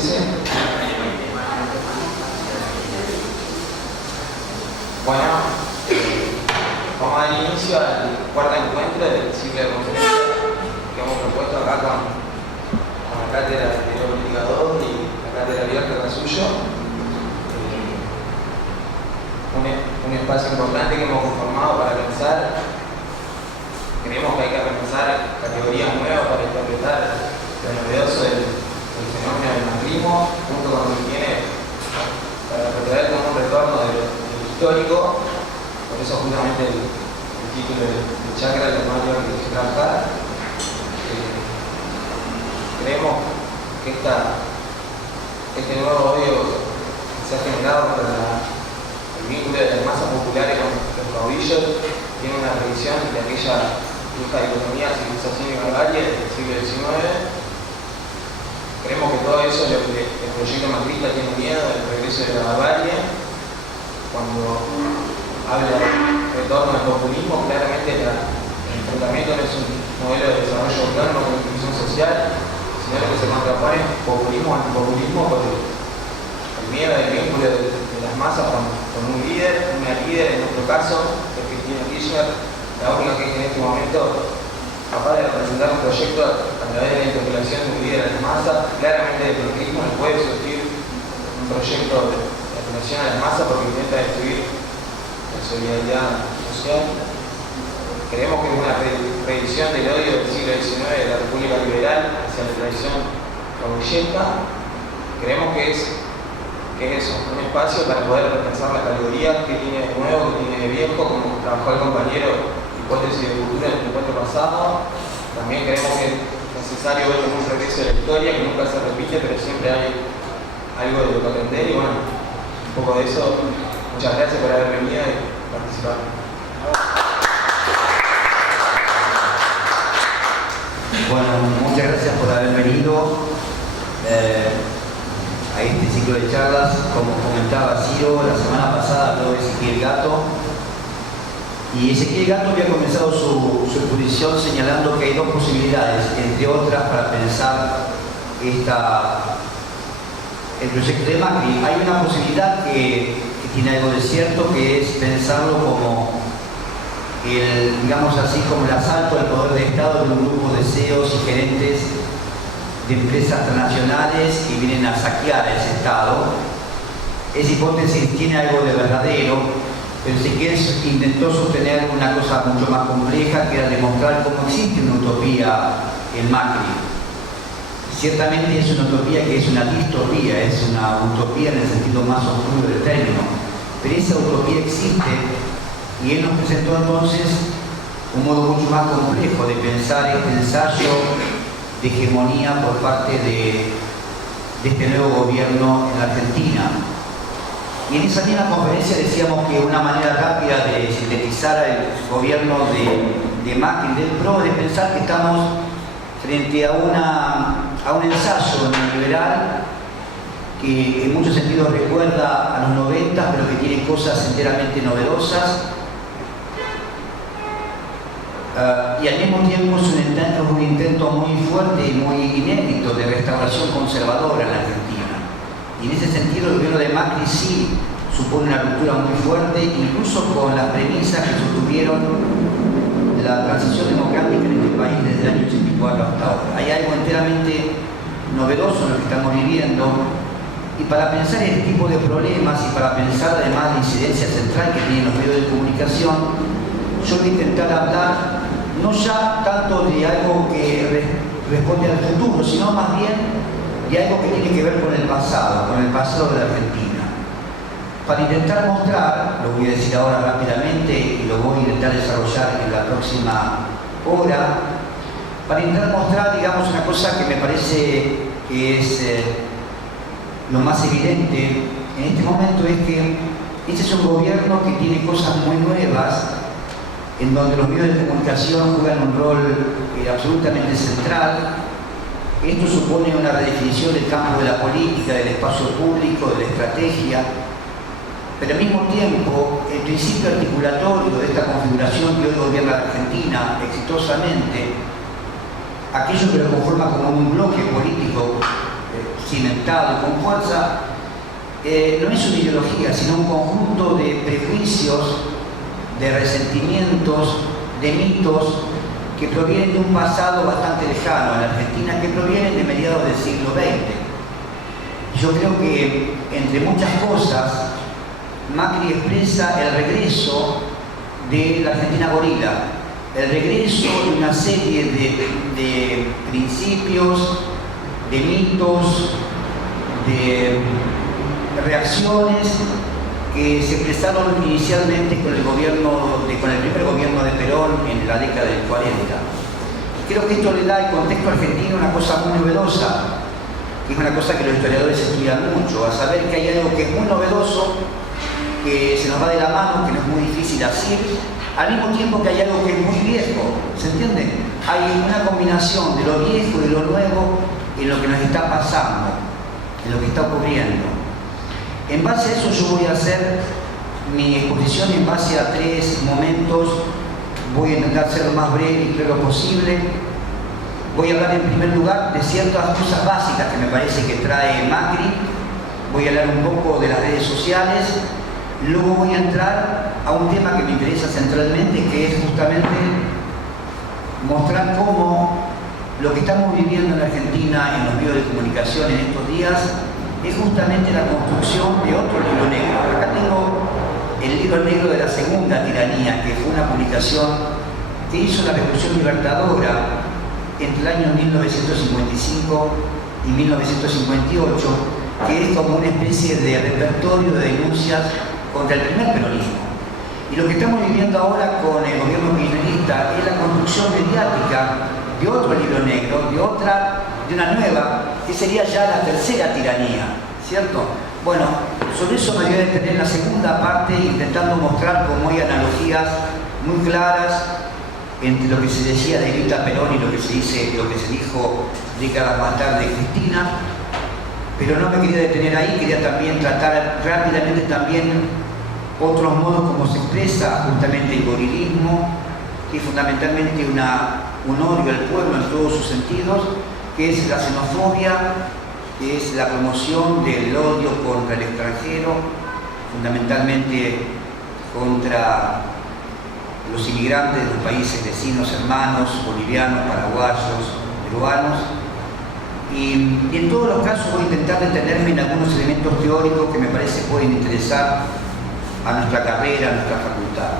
¿Ese? Bueno, vamos a dar inicio al cuarto encuentro del ciclo de conferencias que hemos propuesto acá con la cátedra de Política 2 y la cátedra abierta Rasullo. Un espacio importante que hemos conformado para pensar. Creemos que hay que repensar categorías nuevas para interpretar lo novedoso del fenómeno del macrismo, junto con lo que tiene para retraer como un retorno del histórico. Por eso justamente el título del chakra de la temática que quise trabajar. Creemos que este nuevo odio que se ha generado por el vínculo de las masas populares con los caudillos tiene una revisión de aquella vieja dicotomía civilización y barbarie del siglo XIX. Creemos que todo eso es lo que el proyecto macrista tiene miedo del regreso de la barbarie. Cuando habla del retorno al populismo, claramente el enfrentamiento no es un modelo de desarrollo urbano con inclusión social, sino lo que se contrapone es populismo antipopulismo por el miedo del vínculo de las masas con un líder, una líder, en nuestro caso, que es Cristina Kirchner, la única que es en este momento capaz de representar un proyecto a través de la interpelación de un líder de las masas. Claramente el macrismo no puede surgir un proyecto de apelación a las masas porque intenta destruir la solidaridad social. Creemos que es una revisión del odio del siglo XIX de la República Liberal hacia la tradición caudillesca. Creemos que es eso, un espacio para poder repensar las categorías que tiene de nuevo, que tiene de viejo, como trabajó el compañero hipótesis de cultura en el encuentro pasado. También creemos que es necesario ver como un regreso de la historia que nunca se repite, pero siempre hay algo de lo que aprender. Y bueno, un poco de eso. Muchas gracias por haber venido y participar. Bueno, muchas gracias por haber venido a este ciclo de charlas. Como comentaba Ciro, la semana pasada habló de Ezequiel Gato. Y Ezequiel Gato había comenzado su exposición señalando que hay dos posibilidades, entre otras, para pensar el proyecto de Macri. Hay una posibilidad que tiene algo de cierto, que es pensarlo como digamos así, como el asalto al poder de Estado de un grupo de CEOs y gerentes de empresas transnacionales que vienen a saquear a ese Estado. Esa hipótesis tiene algo de verdadero, pero Ezequiel intentó sostener una cosa mucho más compleja, que era demostrar cómo existe una utopía en Macri. Ciertamente es una utopía que es una distopía, es una utopía en el sentido más oscuro del término, pero esa utopía existe. Y él nos presentó entonces un modo mucho más complejo de pensar este ensayo de hegemonía por parte de este nuevo gobierno en la Argentina. Y en esa misma conferencia decíamos que una manera rápida de sintetizar el gobierno de Macri, del PRO, de pensar que estamos frente a un ensayo neoliberal que en muchos sentidos recuerda a los 90, pero que tiene cosas enteramente novedosas. Y al mismo tiempo es un intento muy fuerte y muy inédito de restauración conservadora en la Argentina. Y en ese sentido el gobierno de Macri sí supone una ruptura muy fuerte, incluso con las premisas que sostuvieron la transición democrática en este país desde el año 84 hasta ahora. Hay algo enteramente novedoso en lo que estamos viviendo. Y para pensar este tipo de problemas y para pensar además la incidencia central que tienen los medios de comunicación, yo voy a intentar hablar no ya tanto de algo que responde al futuro, sino más bien de algo que tiene que ver con el pasado de la Argentina. Para intentar mostrar, lo voy a decir ahora rápidamente y lo voy a intentar desarrollar en la próxima hora, para intentar mostrar, digamos, una cosa que me parece que es lo más evidente en este momento, es que este es un gobierno que tiene cosas muy nuevas, en donde los medios de comunicación juegan un rol absolutamente central. Esto supone una redefinición del campo de la política, del espacio público, de la estrategia, pero al mismo tiempo el principio articulatorio de esta configuración que hoy gobierna la Argentina exitosamente, aquello que lo conforma como un bloque político cimentado y con fuerza, no es una ideología, sino un conjunto de prejuicios, de resentimientos, de mitos que provienen de un pasado bastante lejano en la Argentina, que provienen de mediados del siglo XX. Yo creo que, entre muchas cosas, Macri expresa el regreso de la Argentina gorila, el regreso de una serie de principios, de mitos, de reacciones que se expresaron inicialmente con el primer gobierno de Perón en la década del 40. Creo que esto le da al contexto argentino una cosa muy novedosa, que es una cosa que los historiadores estudian mucho, a saber que hay algo que es muy novedoso, que se nos va de la mano, que no es muy difícil asir, al mismo tiempo que hay algo que es muy viejo, ¿se entiende? Hay una combinación de lo viejo y de lo nuevo en lo que nos está pasando, en lo que está ocurriendo. En base a eso yo voy a hacer mi exposición en base a 3 momentos. Voy a intentar ser lo más breve y claro posible. Voy a hablar en primer lugar de ciertas cosas básicas que me parece que trae Macri. Voy a hablar un poco de las redes sociales. Luego voy a entrar a un tema que me interesa centralmente, que es justamente mostrar cómo lo que estamos viviendo en Argentina en los medios de comunicación en estos días es justamente la construcción de otro libro negro. Acá tengo el libro negro de la segunda tiranía, que fue una publicación que hizo la Revolución Libertadora entre el año 1955 y 1958, que es como una especie de repertorio de denuncias contra el primer peronismo. Y lo que estamos viviendo ahora con el gobierno kirchnerista es la construcción mediática de otro libro negro, de una nueva, que sería ya la tercera tiranía, ¿cierto? Bueno, sobre eso me voy a detener en la segunda parte, intentando mostrar cómo hay analogías muy claras entre lo que se decía de Evita Perón y lo que se dijo décadas más tarde de Cristina. Pero no me quería detener ahí, quería también tratar rápidamente también otros modos como se expresa justamente el gorilismo, que es fundamentalmente un odio al pueblo en todos sus sentidos, que es la xenofobia, que es la promoción del odio contra el extranjero, fundamentalmente contra los inmigrantes de los países vecinos, hermanos, bolivianos, paraguayos, peruanos. Y en todos los casos voy a intentar detenerme en algunos elementos teóricos que me parece pueden interesar a nuestra carrera, a nuestra facultad.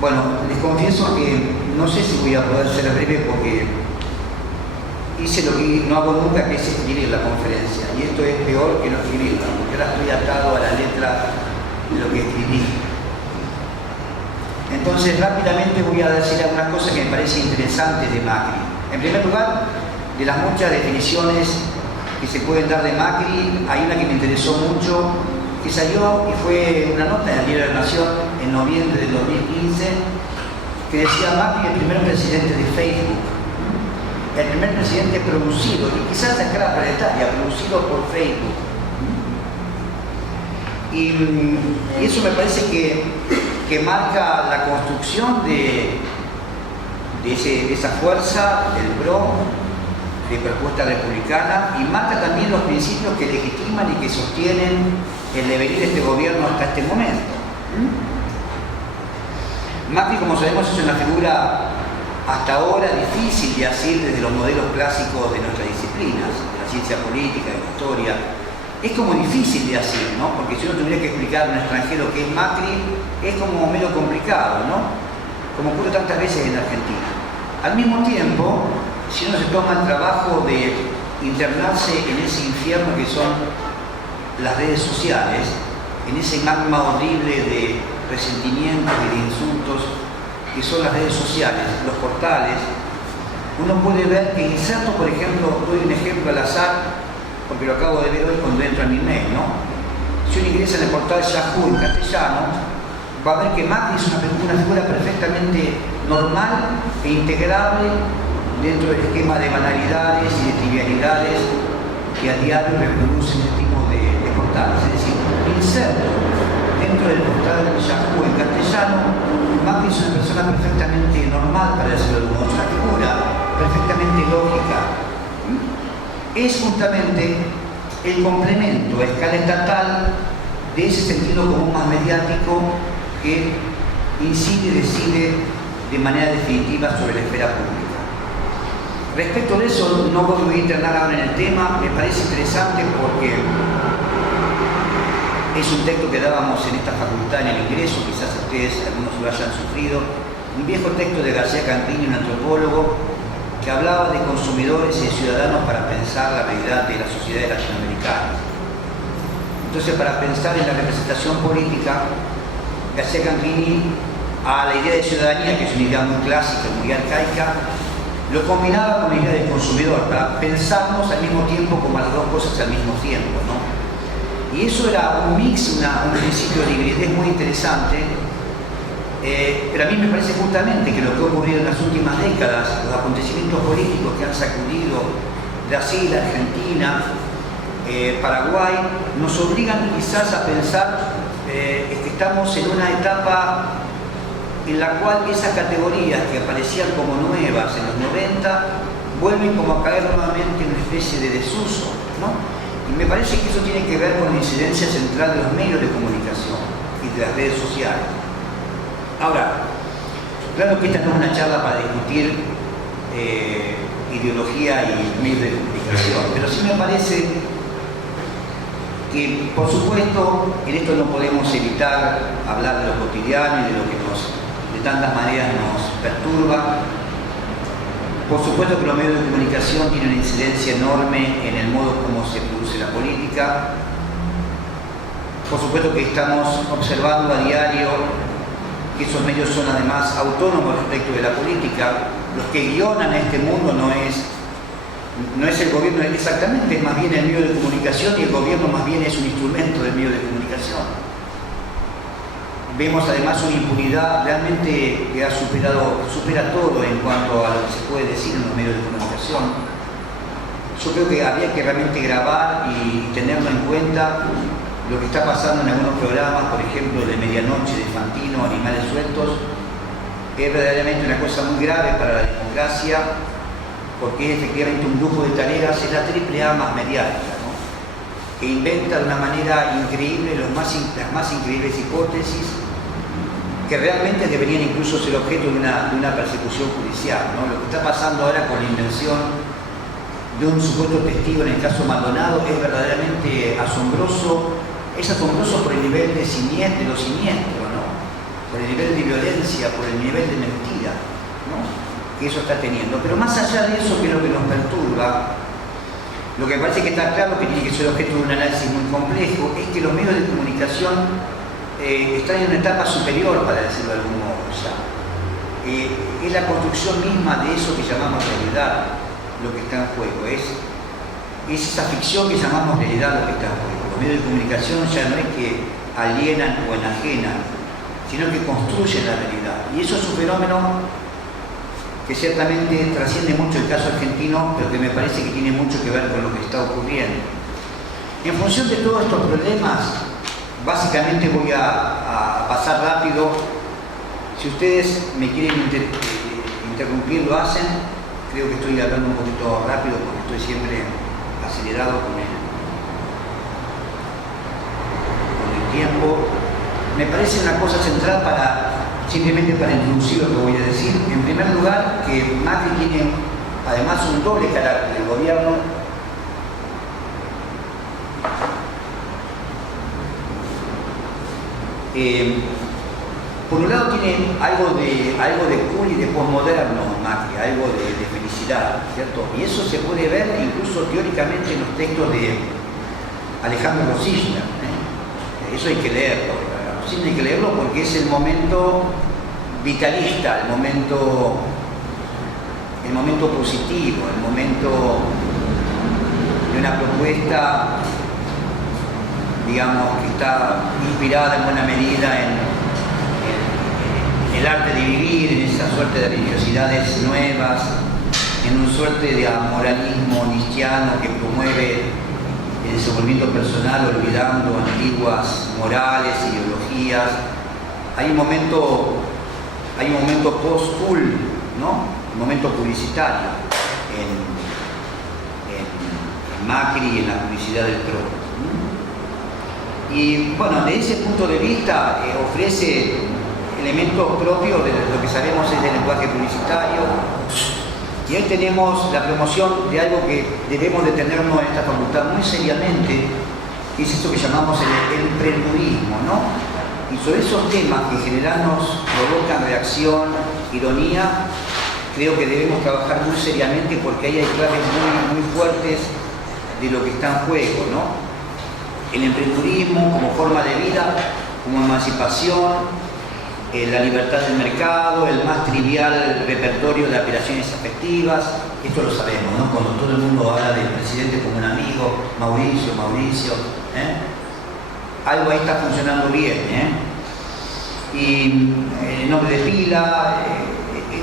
Bueno, les confieso que no sé si voy a poder ser breve porque hice lo que no hago nunca, que es escribir la conferencia. Y esto es peor que no escribirla, porque ahora estoy atado a la letra de lo que escribí. Entonces, rápidamente voy a decir algunas cosas que me parecen interesantes de Macri. En primer lugar, de las muchas definiciones que se pueden dar de Macri, hay una que me interesó mucho, que salió y fue una nota en el Diario de la Nación en noviembre del 2015, que decía: Macri, el primer presidente de Facebook, el primer presidente producido, y quizás a escala planetaria, producido por Facebook. Y eso me parece que marca la construcción de esa fuerza del PRO, de propuesta republicana, y marca también los principios que legitiman y que sostienen el devenir de este gobierno hasta este momento. Macri, como sabemos, es una figura hasta ahora difícil de asir desde los modelos clásicos de nuestras disciplinas, de la ciencia política, de la historia. Es como difícil de asir, ¿no? Porque si uno tuviera que explicar a un extranjero qué es Macri, es como medio complicado, ¿no? Como ocurre tantas veces en Argentina. Al mismo tiempo, si uno se toma el trabajo de internarse en ese infierno que son las redes sociales, en ese magma horrible de resentimientos y de insultos que son las redes sociales, los portales, uno puede ver que inserto, por ejemplo, doy un ejemplo al azar, porque lo acabo de ver hoy cuando entro en mi mail, ¿no? Si uno ingresa en el portal Yahoo en castellano, va a ver que Macri es una figura perfectamente normal e integrable dentro del esquema de banalidades y de trivialidades que a diario reproducen este tipo de portales. Es decir, inserto dentro del portal Yahoo en castellano, Macri es una persona perfectamente normal, para decirlo de algún modo, una figura perfectamente lógica. Es justamente el complemento a escala estatal de ese sentido común más mediático que incide y decide de manera definitiva sobre la esfera pública. Respecto de eso, no voy a internar ahora en el tema, me parece interesante porque es un texto que dábamos en esta facultad en el ingreso, quizás ustedes algunos lo hayan sufrido, un viejo texto de García Campini, un antropólogo, que hablaba de consumidores y de ciudadanos para pensar la realidad de las sociedades latinoamericanas. Entonces, para pensar en la representación política, García Campini, a la idea de ciudadanía, que es una idea muy clásica, muy arcaica, lo combinaba con la idea del consumidor, para pensarnos al mismo tiempo como las dos cosas al mismo tiempo, ¿no? Y eso era un mix, un principio de hibridez muy interesante, pero a mí me parece justamente que lo que ha ocurrido en las últimas décadas, los acontecimientos políticos que han sacudido Brasil, Argentina, Paraguay, nos obligan quizás a pensar que estamos en una etapa en la cual esas categorías que aparecían como nuevas en los 90 vuelven como a caer nuevamente en una especie de desuso, ¿no? Y me parece que eso tiene que ver con la incidencia central de los medios de comunicación y de las redes sociales. Ahora, claro que esta no es una charla para discutir ideología y medios de comunicación, pero sí me parece que, por supuesto, en esto no podemos evitar hablar de lo cotidiano y de lo que de tantas maneras nos perturba. Por supuesto que los medios de comunicación tienen una incidencia enorme en el modo como se produce la política. Por supuesto que estamos observando a diario que esos medios son además autónomos respecto de la política. Los que guionan a este mundo no es el gobierno exactamente, es más bien el medio de comunicación, y el gobierno más bien es un instrumento del medio de comunicación. Vemos además una impunidad realmente que supera todo en cuanto a lo que se puede decir en los medios de comunicación. Yo creo que habría que realmente grabar y tenerlo en cuenta lo que está pasando en algunos programas, por ejemplo, de medianoche de Fantino, Animales Sueltos. Es verdaderamente una cosa muy grave para la democracia, porque es efectivamente un grupo de tareas, es la AAA más mediática, ¿no? Que inventa de una manera increíble las más increíbles hipótesis que realmente deberían incluso ser objeto de una persecución judicial, ¿no? Lo que está pasando ahora con la invención de un supuesto testigo en el caso Maldonado es verdaderamente asombroso. Es asombroso por el nivel de lo siniestro, ¿no? Por el nivel de violencia, por el nivel de mentira, ¿no? Que eso está teniendo. Pero más allá de eso, que es lo que nos perturba, lo que me parece que está claro, que tiene que ser objeto de un análisis muy complejo, es que los medios de comunicación están en una etapa superior, para decirlo de algún modo ya. Es la construcción misma de eso que llamamos realidad lo que está en juego, es esa ficción que llamamos realidad lo que está en juego. Los medios de comunicación ya no es que alienan o enajenan, sino que construyen la realidad. Y eso es un fenómeno que ciertamente trasciende mucho el caso argentino, pero que me parece que tiene mucho que ver con lo que está ocurriendo. En función de todos estos problemas, básicamente voy a pasar rápido. Si ustedes me quieren interrumpir, lo hacen. Creo que estoy hablando un poquito rápido porque estoy siempre acelerado con el tiempo. Me parece una cosa central simplemente para introducir lo que voy a decir. En primer lugar, que Macri tiene además un doble carácter del gobierno. Por un lado tiene algo de cool y de posmoderno Macri, algo de felicidad, ¿cierto? Y eso se puede ver incluso teóricamente en los textos de Alejandro Rosilla. Eso hay que leerlo. Rosilla hay que leerlo porque es el momento vitalista, el momento positivo, el momento de una propuesta, digamos, que está inspirada en buena medida en el arte de vivir, en esa suerte de religiosidades nuevas, en una suerte de amoralismo nietzscheano que promueve el desenvolvimiento personal olvidando antiguas morales, ideologías. Hay un momento post-cool, ¿no? Un momento publicitario en Macri y en la publicidad del PRO. Y bueno, de ese punto de vista ofrece elementos propios de lo que sabemos es del lenguaje publicitario. Y ahí tenemos la promoción de algo que debemos de tenernos en esta facultad muy seriamente, que es esto que llamamos el emprendedurismo, ¿no? Y sobre esos temas que en general nos provocan reacción, ironía, creo que debemos trabajar muy seriamente porque ahí hay claves muy fuertes de lo que está en juego, ¿no? El emprendedurismo como forma de vida, como emancipación, la libertad del mercado, el más trivial repertorio de aspiraciones afectivas, esto lo sabemos, ¿no? Cuando todo el mundo habla del presidente como un amigo, Mauricio, algo ahí está funcionando bien, y el nombre de pila,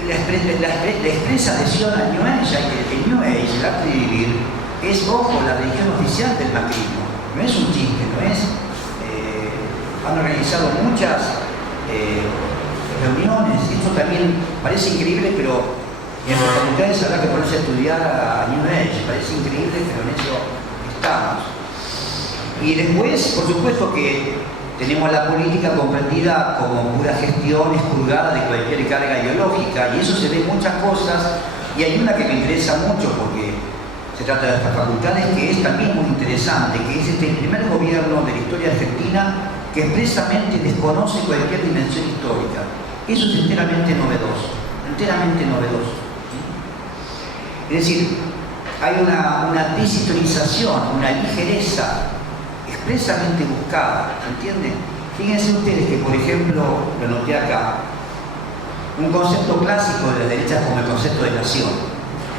la expresa adhesión al New Age, el New Age, el arte de vivir, es, ojo, la religión oficial del macrismo, no es un chiste, no es, han organizado muchas reuniones, esto también parece increíble, pero en las facultades habrá que ponerse a estudiar a New Age, parece increíble, pero en eso estamos. Y después, por supuesto que tenemos la política comprendida como pura gestión expurgada de cualquier carga ideológica, y eso se ve en muchas cosas, y hay una que me interesa mucho porque se trata de estas facultades, que es también muy interesante, que es este primer gobierno de la historia argentina que expresamente desconoce cualquier dimensión histórica. Eso es enteramente novedoso, enteramente novedoso. Es decir, hay una deshistorización, una ligereza expresamente buscada, ¿entienden? Fíjense ustedes que, por ejemplo, lo noté acá, un concepto clásico de la derecha como el concepto de nación,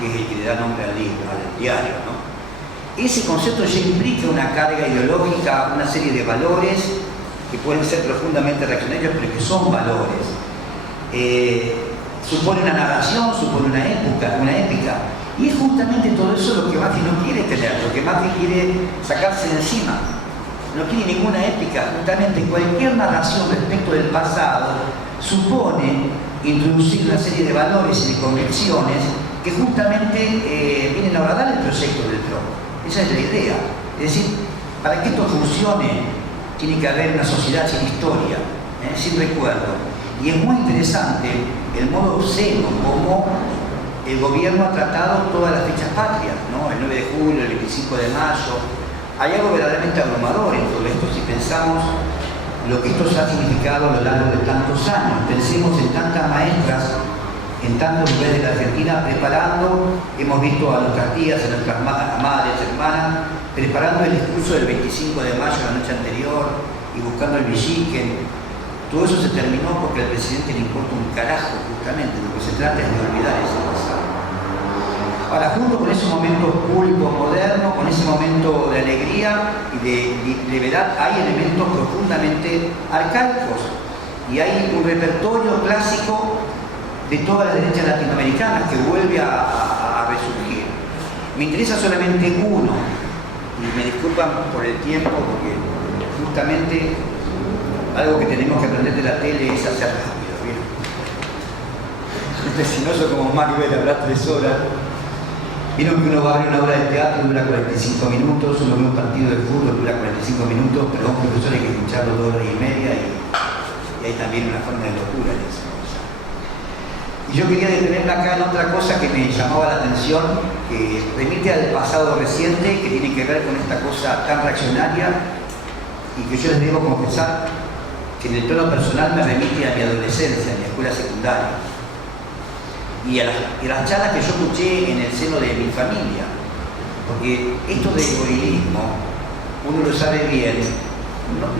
que es el que le da nombre al libro, al diario, ¿no? Ese concepto ya implica una carga ideológica, una serie de valores que pueden ser profundamente reaccionarios, pero que son valores. Supone una narración, supone una épica, y es justamente todo eso lo que Macri no quiere tener, lo que Macri quiere sacarse de encima. No quiere ninguna épica, justamente cualquier narración respecto del pasado supone introducir una serie de valores y de convicciones que justamente vienen a abordar el proyecto del PRO. Esa es la idea. Es decir, para que esto funcione, tiene que haber una sociedad sin historia, sin recuerdo. Y es muy interesante el modo obsceno como el gobierno ha tratado todas las fechas patrias, ¿no? El 9 de julio, el 25 de mayo. Hay algo verdaderamente abrumador en todo esto si pensamos lo que esto ha significado a lo largo de tantos años. Pensemos en tantas maestras, en tantos lugares de la Argentina preparando, hemos visto a nuestras tías, a nuestras madres, hermanas, preparando el discurso del 25 de mayo la noche anterior y buscando el villiquen. Todo eso se terminó porque al presidente le importa un carajo, justamente. Lo que se trata es de olvidar ese pasado. Ahora, junto con ese momento público moderno, con ese momento de alegría y de levedad, hay elementos profundamente arcaicos. Y hay un repertorio clásico de todas las derechas latinoamericanas que vuelve a resurgir. Me interesa solamente uno, y me disculpan por el tiempo, porque justamente algo que tenemos que aprender de la tele es hacer rápido, ¿bien? Si no, yo como Mario voy a hablar 3 horas. Vieron que uno va a ver una obra de teatro y dura 45 minutos, uno ve un partido de fútbol dura 45 minutos, pero a un profesor hay que escucharlo 2 horas y media y hay también una forma de locura en eso. Y yo quería detenerme acá en otra cosa que me llamaba la atención, que remite al pasado reciente, que tiene que ver con esta cosa tan reaccionaria y que yo les debo confesar que en el plano personal me remite a mi adolescencia, a mi escuela secundaria y a las charlas que yo escuché en el seno de mi familia, porque esto del gorilismo uno lo sabe bien,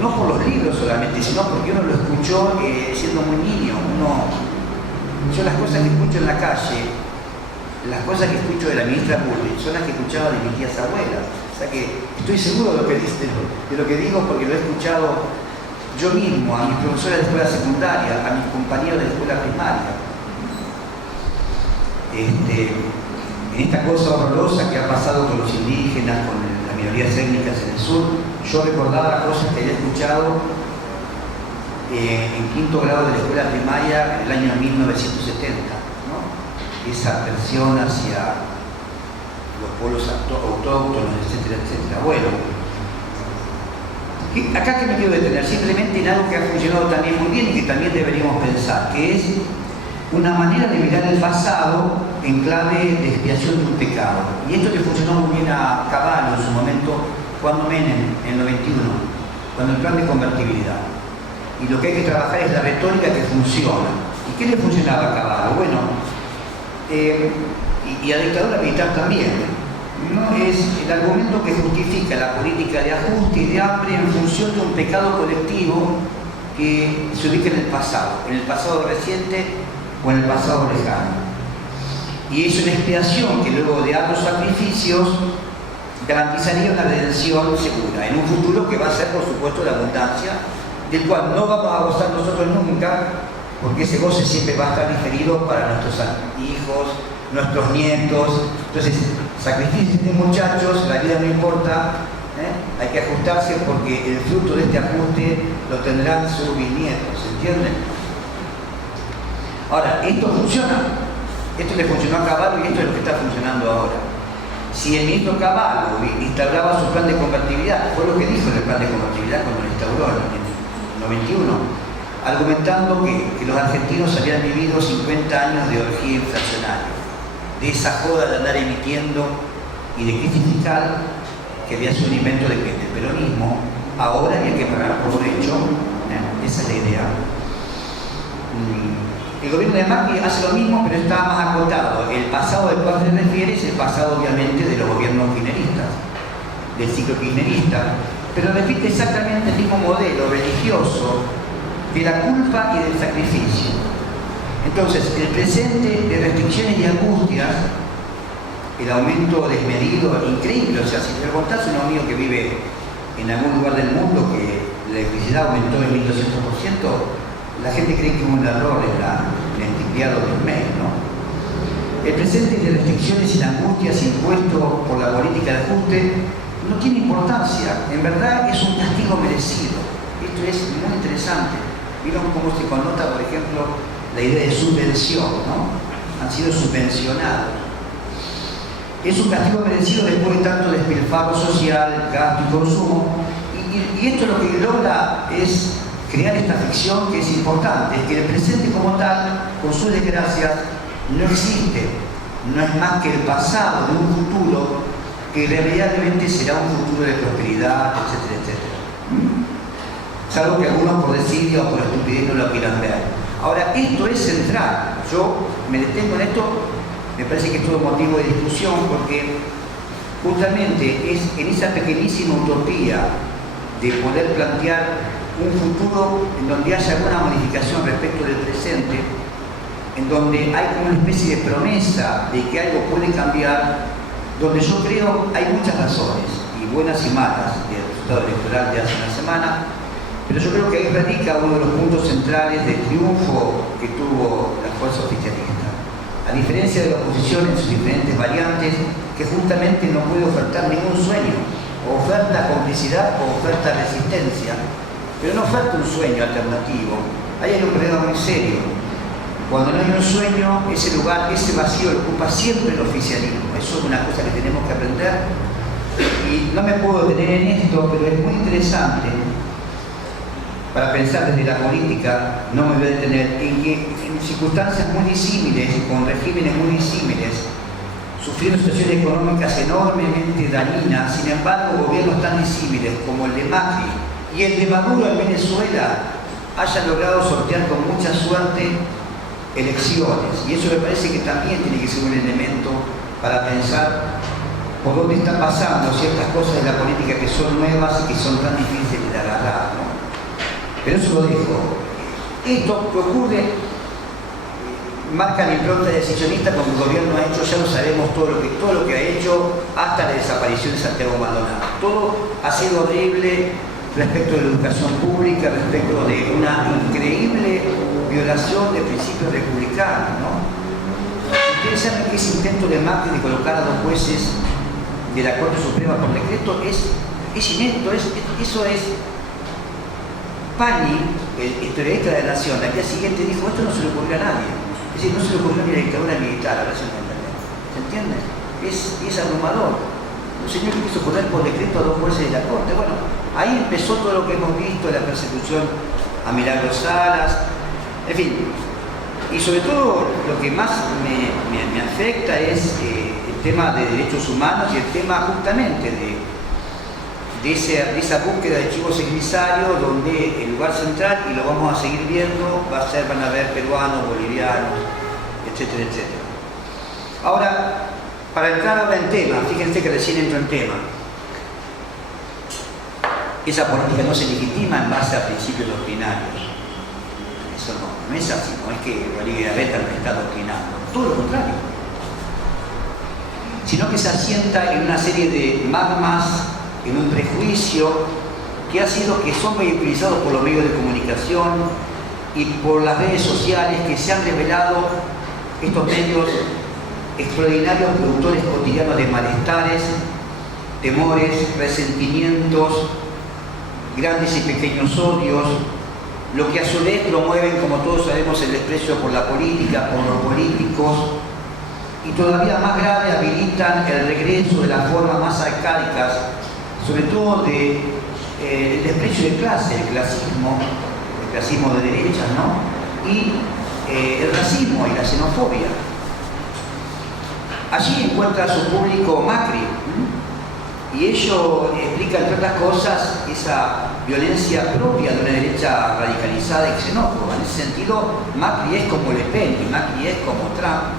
no por los libros solamente, sino porque uno lo escuchó siendo muy niño. Yo las cosas que escucho en la calle, las cosas que escucho de la ministra Bullrich son las que escuchaba de mis tías abuelas. O sea que estoy seguro de lo que digo porque lo he escuchado yo mismo, a mis profesores de escuela secundaria, a mis compañeros de la escuela primaria. En esta cosa horrorosa que ha pasado con los indígenas, con las minorías étnicas en el sur, yo recordaba cosas que había escuchado en 5º grado de la escuela primaria en el año 1970, ¿no? Esa aversión hacia los pueblos autóctonos, etcétera, etcétera. Bueno, acá que me quiero detener, simplemente en algo que ha funcionado también muy bien y que también deberíamos pensar, que es una manera de mirar el pasado en clave de expiación de un pecado. Y esto le funcionó muy bien a Cavallo en su momento, cuando Menem, en el 91, cuando el plan de convertibilidad. Y lo que hay que trabajar es la retórica que funciona. ¿Y qué le funcionaba a Cavallo? Bueno, y a la dictadura militar también. No es el argumento que justifica la política de ajuste y de hambre en función de un pecado colectivo que se ubica en el pasado reciente o en el pasado lejano. Y es una expiación que luego de altos sacrificios garantizaría una redención segura en un futuro que va a ser, por supuesto, la abundancia, del cual no vamos a gozar nosotros nunca, porque ese goce siempre va a estar diferido para nuestros hijos, nuestros nietos. Entonces, sacrificios de muchachos, la vida no importa, hay que ajustarse porque el fruto de este ajuste lo tendrán sus bisnietos, ¿entienden? Ahora, esto funciona. Esto le funcionó a Cavallo y esto es lo que está funcionando ahora. Si el ministro Cavallo instauraba su plan de convertibilidad, fue lo que dijo en el plan de convertibilidad cuando lo instauró en el 91, argumentando que los argentinos habían vivido 50 años de orgía inflacionaria, de esa joda de andar emitiendo y de crisis fiscal que había sido un invento del peronismo, ahora había que pagar por hecho. Esa es la idea. El gobierno de Macri hace lo mismo, pero está más acotado. El pasado del cual se refiere es el pasado, obviamente, de los gobiernos kirchneristas, del ciclo kirchnerista, pero repite exactamente el mismo modelo religioso de la culpa y del sacrificio. Entonces, el presente de restricciones y angustias, el aumento desmedido, increíble, o sea, si le preguntás a un amigo que vive en algún lugar del mundo que la electricidad aumentó en 1200%, la gente cree que es un error en el estiplado del mes, ¿no? El presente de restricciones y angustias impuesto por la política de ajuste no tiene importancia, en verdad es un castigo merecido. Esto es muy interesante. ¿Vieron cómo se connota, por ejemplo, la idea de subvención, ¿no? Han sido subvencionados. Es un castigo merecido después de tanto despilfarro social, gasto y consumo. Y esto lo que logra es crear esta ficción que es importante, que el presente como tal, con sus desgracias, no existe. No es más que el pasado de un futuro que irremediablemente será un futuro de prosperidad, etcétera, etcétera. Salvo que algunos por desidia o por estupidez no lo quieran ver. Ahora, esto es central. Yo me detengo en esto, me parece que es todo motivo de discusión, porque justamente es en esa pequeñísima utopía de poder plantear un futuro en donde haya alguna modificación respecto del presente, en donde hay como una especie de promesa de que algo puede cambiar, donde yo creo hay muchas razones, y buenas y malas, del resultado electoral de hace una semana, pero yo creo que ahí radica uno de los puntos centrales del triunfo que tuvo la fuerza oficialista. A diferencia de la oposición en sus diferentes variantes, que justamente no puede ofertar ningún sueño, o oferta complicidad o oferta resistencia, pero no oferta un sueño alternativo. Ahí hay un problema muy serio. Cuando no hay un sueño, ese lugar, ese vacío lo ocupa siempre el oficialismo. Eso es una cosa que tenemos que aprender. Y no me puedo detener en esto, pero es muy interesante para pensar desde la política, no me voy a detener, en que en circunstancias muy disímiles, con regímenes muy disímiles, sufrieron situaciones económicas enormemente dañinas, sin embargo, gobiernos tan disímiles como el de Macri y el de Maduro en Venezuela hayan logrado sortear con mucha suerte elecciones. Y eso me parece que también tiene que ser un elemento para pensar por dónde están pasando ciertas cosas de la política que son nuevas y que son tan difíciles de agarrar, ¿no? Pero eso lo dejo. Esto que ocurre marca la impronta decisionista como el gobierno ha hecho, ya lo sabemos todo lo que ha hecho hasta la desaparición de Santiago Maldonado. Todo ha sido horrible respecto de la educación pública, respecto de una increíble violación de principios republicanos, ¿no? Ustedes saben que ese intento de Macri de colocar a 2 jueces de la Corte Suprema por decreto es inédito, eso es. Pani, el historiadista de la Nación, al día siguiente dijo, esto no se le ocurrió a nadie. Es decir, no se le ocurrió ni a la dictadura militar, ahora se entiende. ¿Se entiende? es abrumador. Un señor que quiso poner por decreto a 2 jueces de la Corte. Bueno, ahí empezó todo lo que hemos visto, la persecución a Milagros Salas, en fin. Y sobre todo lo que más me afecta es el tema de derechos humanos y el tema justamente de esa búsqueda de chivos emisarios, donde el lugar central, y lo vamos a seguir viendo, van a haber peruanos, bolivianos, etcétera, etcétera. Ahora, para entrar ahora en tema, fíjense que recién entro en tema. Esa política no se legitima en base a principios doctrinarios. Eso no es así, no es que Bolivia Beta lo está doctrinando, todo lo contrario. Sino que se asienta en una serie de magmas, en un prejuicio que son vehiculizados por los medios de comunicación y por las redes sociales, que se han revelado estos medios extraordinarios productores cotidianos de malestares, temores, resentimientos, grandes y pequeños odios, lo que a su vez promueven, como todos sabemos, el desprecio por la política, por los políticos, y todavía más grave habilitan el regreso de las formas más arcaicas, sobre todo del desprecio de clase, el clasismo de derechas, ¿no? Y el racismo y la xenofobia. Allí encuentra a su público Macri, y ello explica, entre otras cosas, esa violencia propia de una derecha radicalizada y xenófoba. En ese sentido, Macri es como Le Pen y Macri es como Trump,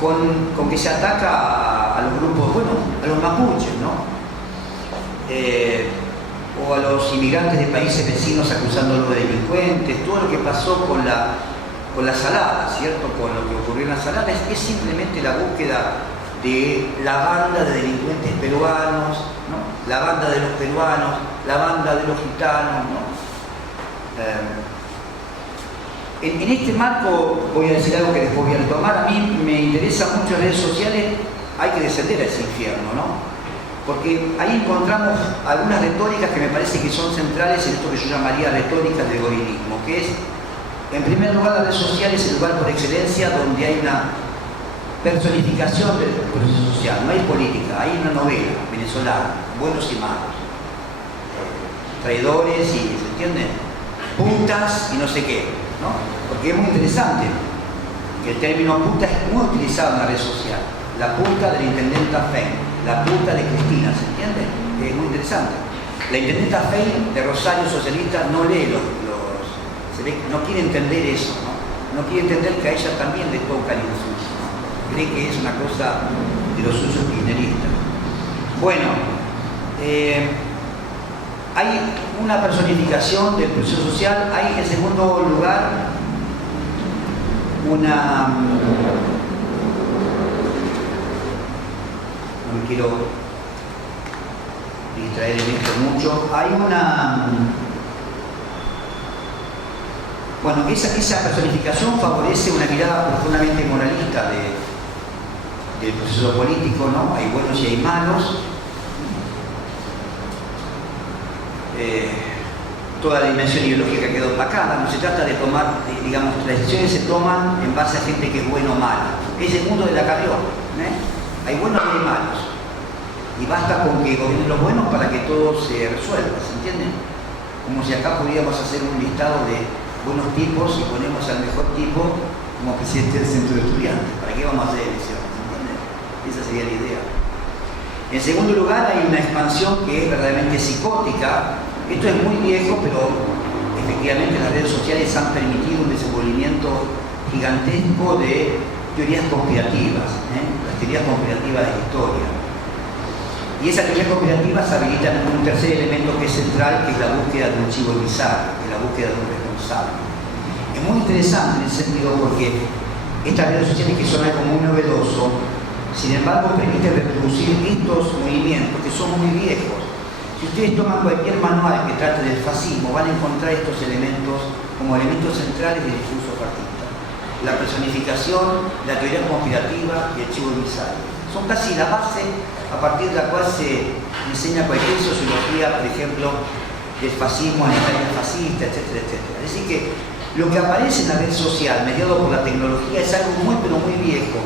con que se ataca a los grupos, bueno, a los mapuches, ¿no? O a los inmigrantes de países vecinos acusándolos de delincuentes. Todo lo que pasó con la Salada, ¿cierto? Con lo que ocurrió en la Salada es simplemente la búsqueda de la banda de delincuentes peruanos, ¿no? La banda de los peruanos, la banda de los gitanos, ¿no? En este marco voy a decir algo que después voy a retomar. A mí me interesa mucho en redes sociales, hay que descender a ese infierno, ¿no? Porque ahí encontramos algunas retóricas que me parece que son centrales en esto que yo llamaría retóricas del gobiernismo, que es, en primer lugar, la red social es el lugar por excelencia donde hay una personificación del proceso social, no hay política, hay una novela venezolana, buenos y malos, traidores y, ¿se entiende? Putas y no sé qué, ¿no? Porque es muy interesante que el término puta es muy utilizado en la red social, la puta de la intendenta Fein, la puta de Cristina, ¿se entiende? Es muy interesante. La intendenta Fein de Rosario Socialista no lee se ve, no quiere entender eso, ¿no? No quiere entender que a ella también le toca el insulto, ¿no? Cree que es una cosa de los suyos kirchneristas. Bueno, hay una personificación del proceso social, hay en segundo lugar una... No me quiero distraer en esto mucho. Hay una... Bueno, esa personificación favorece una mirada profundamente moralista del proceso político, ¿no? Hay buenos y hay malos. Toda la dimensión ideológica quedó opacada. No se trata de tomar, digamos, las decisiones se toman en base a gente que es bueno o malo. Es el mundo de la carrión, ¿eh? Hay buenos y hay malos. Y basta con que gobiernen los buenos para que todo se resuelva, ¿se entiende? Como si acá pudiéramos hacer un listado de buenos tipos y ponemos al mejor tipo como presidente del centro de estudiantes. ¿Para qué vamos a hacer elecciones? ¿Se entiende? Esa sería la idea. En segundo lugar, hay una expansión que es verdaderamente psicótica. Esto es muy viejo, pero efectivamente las redes sociales han permitido un desenvolvimiento gigantesco de teorías conspirativas, las teorías conspirativas de la historia. Y esas teorías conspirativas habilitan un tercer elemento que es central, que es la búsqueda de un chivo emissario, que es la búsqueda de un responsable. Es muy interesante en ese sentido porque estas redes sociales, que son algo muy novedoso, sin embargo permiten reproducir estos movimientos que son muy viejos. Si ustedes toman cualquier manual que trate del fascismo, van a encontrar estos elementos como elementos centrales del discurso fascista. La personificación, la teoría conspirativa y el chivo emissario. Son casi la base a partir de la cual se enseña cualquier sociología, por ejemplo, del fascismo, en la Italia fascista, etcétera, etcétera. Es decir que lo que aparece en la red social, mediado por la tecnología, es algo muy, pero muy viejo.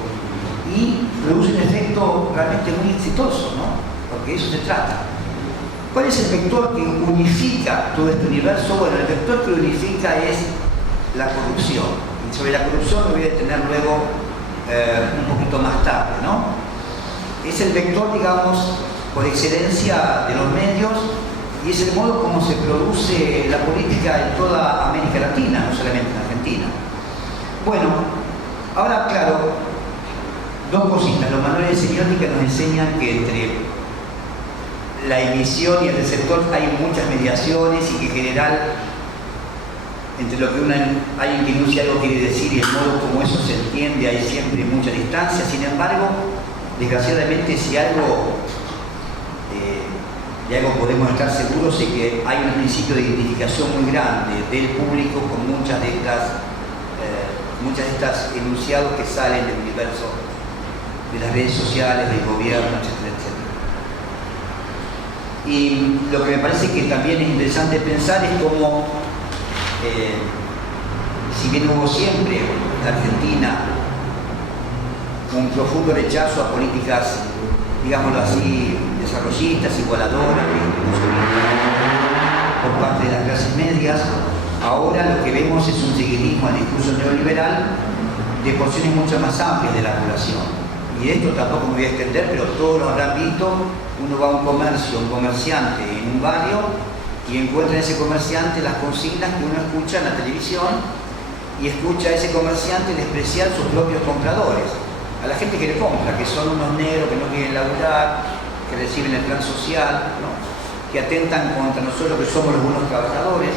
Y produce un efecto realmente muy exitoso, ¿no? Porque de eso se trata. ¿Cuál es el vector que unifica todo este universo? Bueno, el vector que unifica es la corrupción. Y sobre la corrupción me voy a detener luego un poquito más tarde, ¿no? Es el vector, digamos, por excelencia de los medios y es el modo como se produce la política en toda América Latina, no solamente en Argentina. Bueno, ahora, claro, dos cositas. Los manuales de semiótica nos enseñan que entre la emisión y el receptor hay muchas mediaciones y que en general entre lo que alguien que enuncia algo quiere decir y el modo como eso se entiende hay siempre mucha distancia. Sin embargo, desgraciadamente si de algo podemos estar seguros es que hay un principio de identificación muy grande del público con muchas de estas enunciados que salen del universo de las redes sociales, del gobierno, etcétera, etcétera. Y lo que me parece que también es interesante pensar es cómo, si bien hubo siempre en Argentina un profundo rechazo a políticas, digámoslo así, desarrollistas, igualadoras, por parte de las clases medias, ahora lo que vemos es un seguidismo al discurso neoliberal de porciones mucho más amplias de la población. Y de esto tampoco me voy a extender, pero todos lo habrán visto. Uno va a un comerciante en un barrio y encuentra en ese comerciante las consignas que uno escucha en la televisión y escucha a ese comerciante despreciar sus propios compradores, a la gente que le compra, que son unos negros que no quieren laburar, que reciben el plan social, ¿no? Que atentan contra nosotros que somos los buenos trabajadores.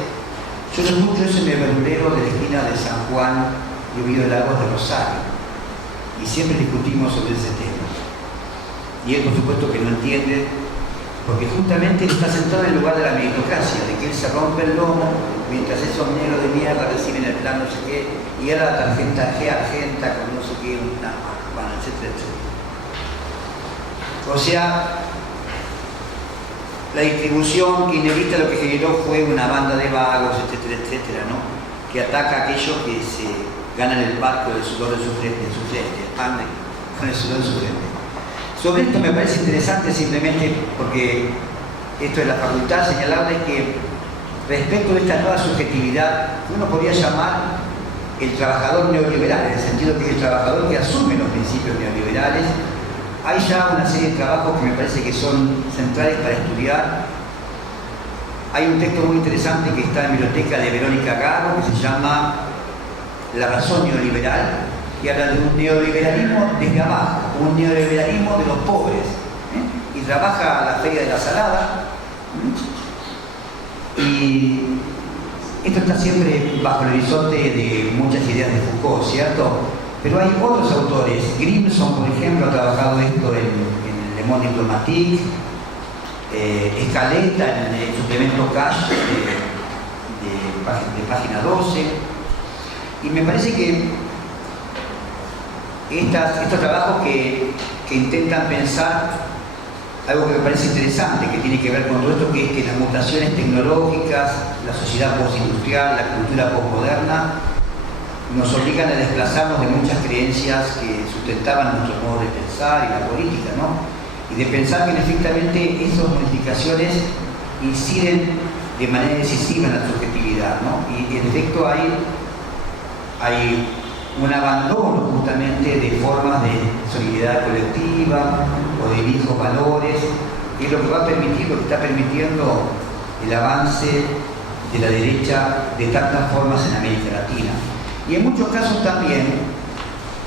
Yo lo escucho eso en el verdulero de la esquina de San Juan y Oviedo Lagos de Rosario. Y siempre discutimos sobre ese tema. Y él, por supuesto, que no entiende, porque justamente él está sentado en el lugar de la meritocracia, de que él se rompe el lomo, mientras esos negros de mierda reciben el plan no sé qué, y ahora la tarjeta G Argenta con no sé qué, bueno, etcétera, etcétera. O sea, la distribución kirchnerista lo que generó fue una banda de vagos, etcétera, etcétera, ¿no? Que ataca a aquellos que se ganan el palco del sudor de su frente, el pan con el sudor de su frente. Sobre esto me parece interesante simplemente porque esto es la facultad, señalarles que respecto de esta nueva subjetividad, uno podría llamar el trabajador neoliberal, en el sentido que es el trabajador que asume los principios neoliberales. Hay ya una serie de trabajos que me parece que son centrales para estudiar. Hay un texto muy interesante que está en la biblioteca de Verónica Garro, que se llama La razón neoliberal, que habla de un neoliberalismo desde abajo, un neoliberalismo de los pobres, y trabaja la Feria de la Salada, y esto está siempre bajo el horizonte de muchas ideas de Foucault, ¿cierto? Pero hay otros autores. Grimson, por ejemplo, ha trabajado esto en Le Monde Diplomatique, Escaleta en el suplemento Cash de página 12. Y me parece que estos trabajos que intentan pensar algo que me parece interesante, que tiene que ver con todo esto, que es que las mutaciones tecnológicas, la sociedad postindustrial, la cultura posmoderna, nos obligan a desplazarnos de muchas creencias que sustentaban nuestro modo de pensar y la política, ¿no? Y de pensar que efectivamente esas modificaciones inciden de manera decisiva en la subjetividad, ¿no? Y en efecto hay un abandono justamente de formas de solidaridad colectiva o de viejos valores, que es lo que va a permitir, lo que está permitiendo el avance de la derecha de tantas formas en América Latina. Y en muchos casos también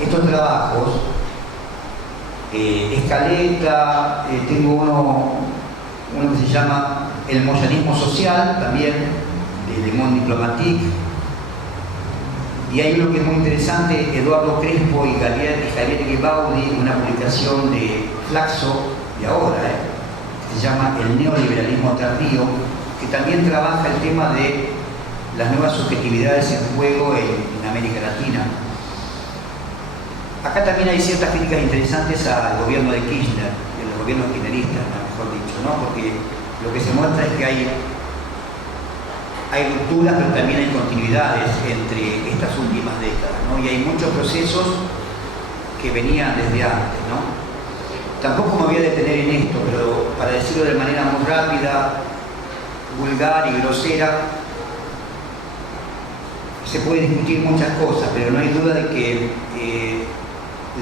estos trabajos, Escaleta, tengo uno que se llama El moyanismo social, también de Le Monde Diplomatique, y hay uno que es muy interesante, Eduardo Crespo y Javier Guibaudi, una publicación de Flaxo de ahora, que se llama El neoliberalismo tardío, que también trabaja el tema de las nuevas subjetividades en juego en América Latina. Acá también hay ciertas críticas interesantes al gobierno de Kirchner, de los gobiernos kirchneristas, mejor dicho, ¿no? Porque lo que se muestra es que hay rupturas, pero también hay continuidades entre estas últimas décadas, ¿no? Y hay muchos procesos que venían desde antes, ¿no? Tampoco me voy a detener en esto, pero para decirlo de manera muy rápida, vulgar y grosera, se puede discutir muchas cosas, pero no hay duda de que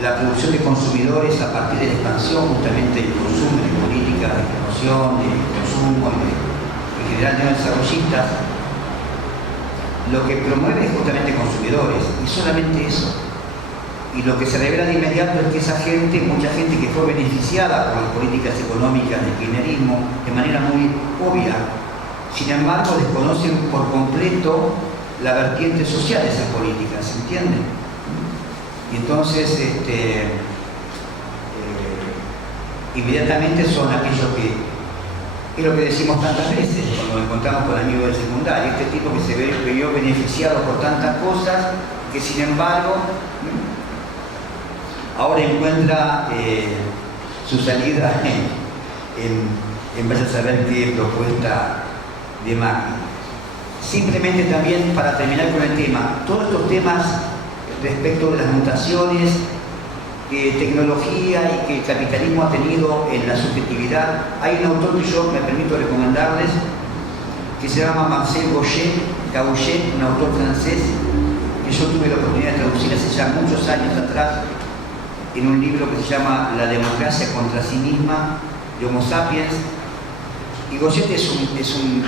la producción de consumidores a partir de la expansión justamente del consumo de políticas de promoción, de consumo en general de desarrollistas, lo que promueve es justamente consumidores, y solamente eso. Y lo que se revela de inmediato es que esa gente, mucha gente que fue beneficiada por las políticas económicas del kirchnerismo de manera muy obvia, sin embargo desconocen por completo la vertiente social de esas políticas, ¿se entiende? Y entonces inmediatamente son aquellos que, es lo que decimos tantas veces cuando nos encontramos con amigos del secundario, este tipo que se vio beneficiado por tantas cosas que sin embargo ahora encuentra su salida en vaya a saber qué propuesta de Macri. Simplemente también para terminar con el tema, todos estos temas respecto de las mutaciones de tecnología y que el capitalismo ha tenido en la subjetividad, hay un autor que yo me permito recomendarles que se llama Marcel Gaugé, un autor francés que yo tuve la oportunidad de traducir hace ya muchos años atrás en un libro que se llama La democracia contra sí misma de Homo sapiens. Y Gauchet es un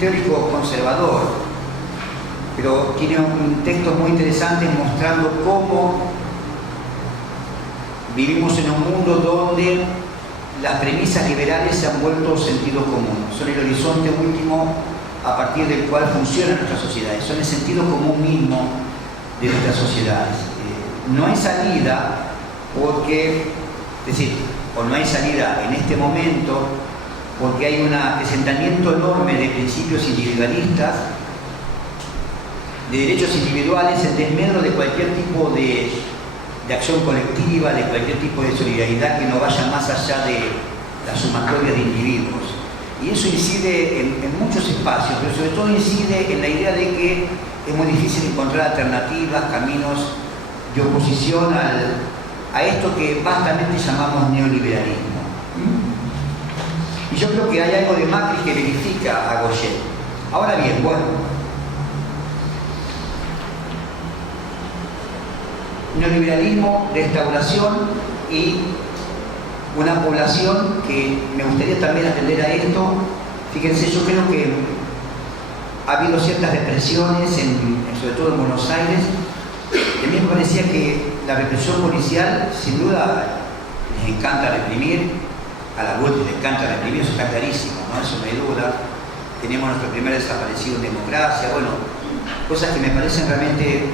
teórico conservador, pero tiene un texto muy interesante mostrando cómo vivimos en un mundo donde las premisas liberales se han vuelto sentido común, son el horizonte último a partir del cual funcionan nuestras sociedades, son el sentido común mismo de nuestras sociedades. No hay salida porque, es decir, o no hay salida en este momento porque hay un asentamiento enorme de principios individualistas, de derechos individuales en desmedro de cualquier tipo de acción colectiva, de cualquier tipo de solidaridad que no vaya más allá de la sumatoria de individuos. Y eso incide en muchos espacios, pero sobre todo incide en la idea de que es muy difícil encontrar alternativas, caminos de oposición a esto que vastamente llamamos neoliberalismo. Y yo creo que hay algo de Macri que verifica a Gauchet. Ahora bien, bueno, neoliberalismo, restauración y una población que me gustaría también atender a esto. Fíjense, yo creo que ha habido ciertas represiones, sobre todo en Buenos Aires. A mí me parecía que la represión policial, sin duda, les encanta reprimir, a la vuelta les encanta reprimir, eso está clarísimo, ¿no? Eso no hay duda. Tenemos nuestro primer desaparecido en democracia, bueno, cosas que me parecen realmente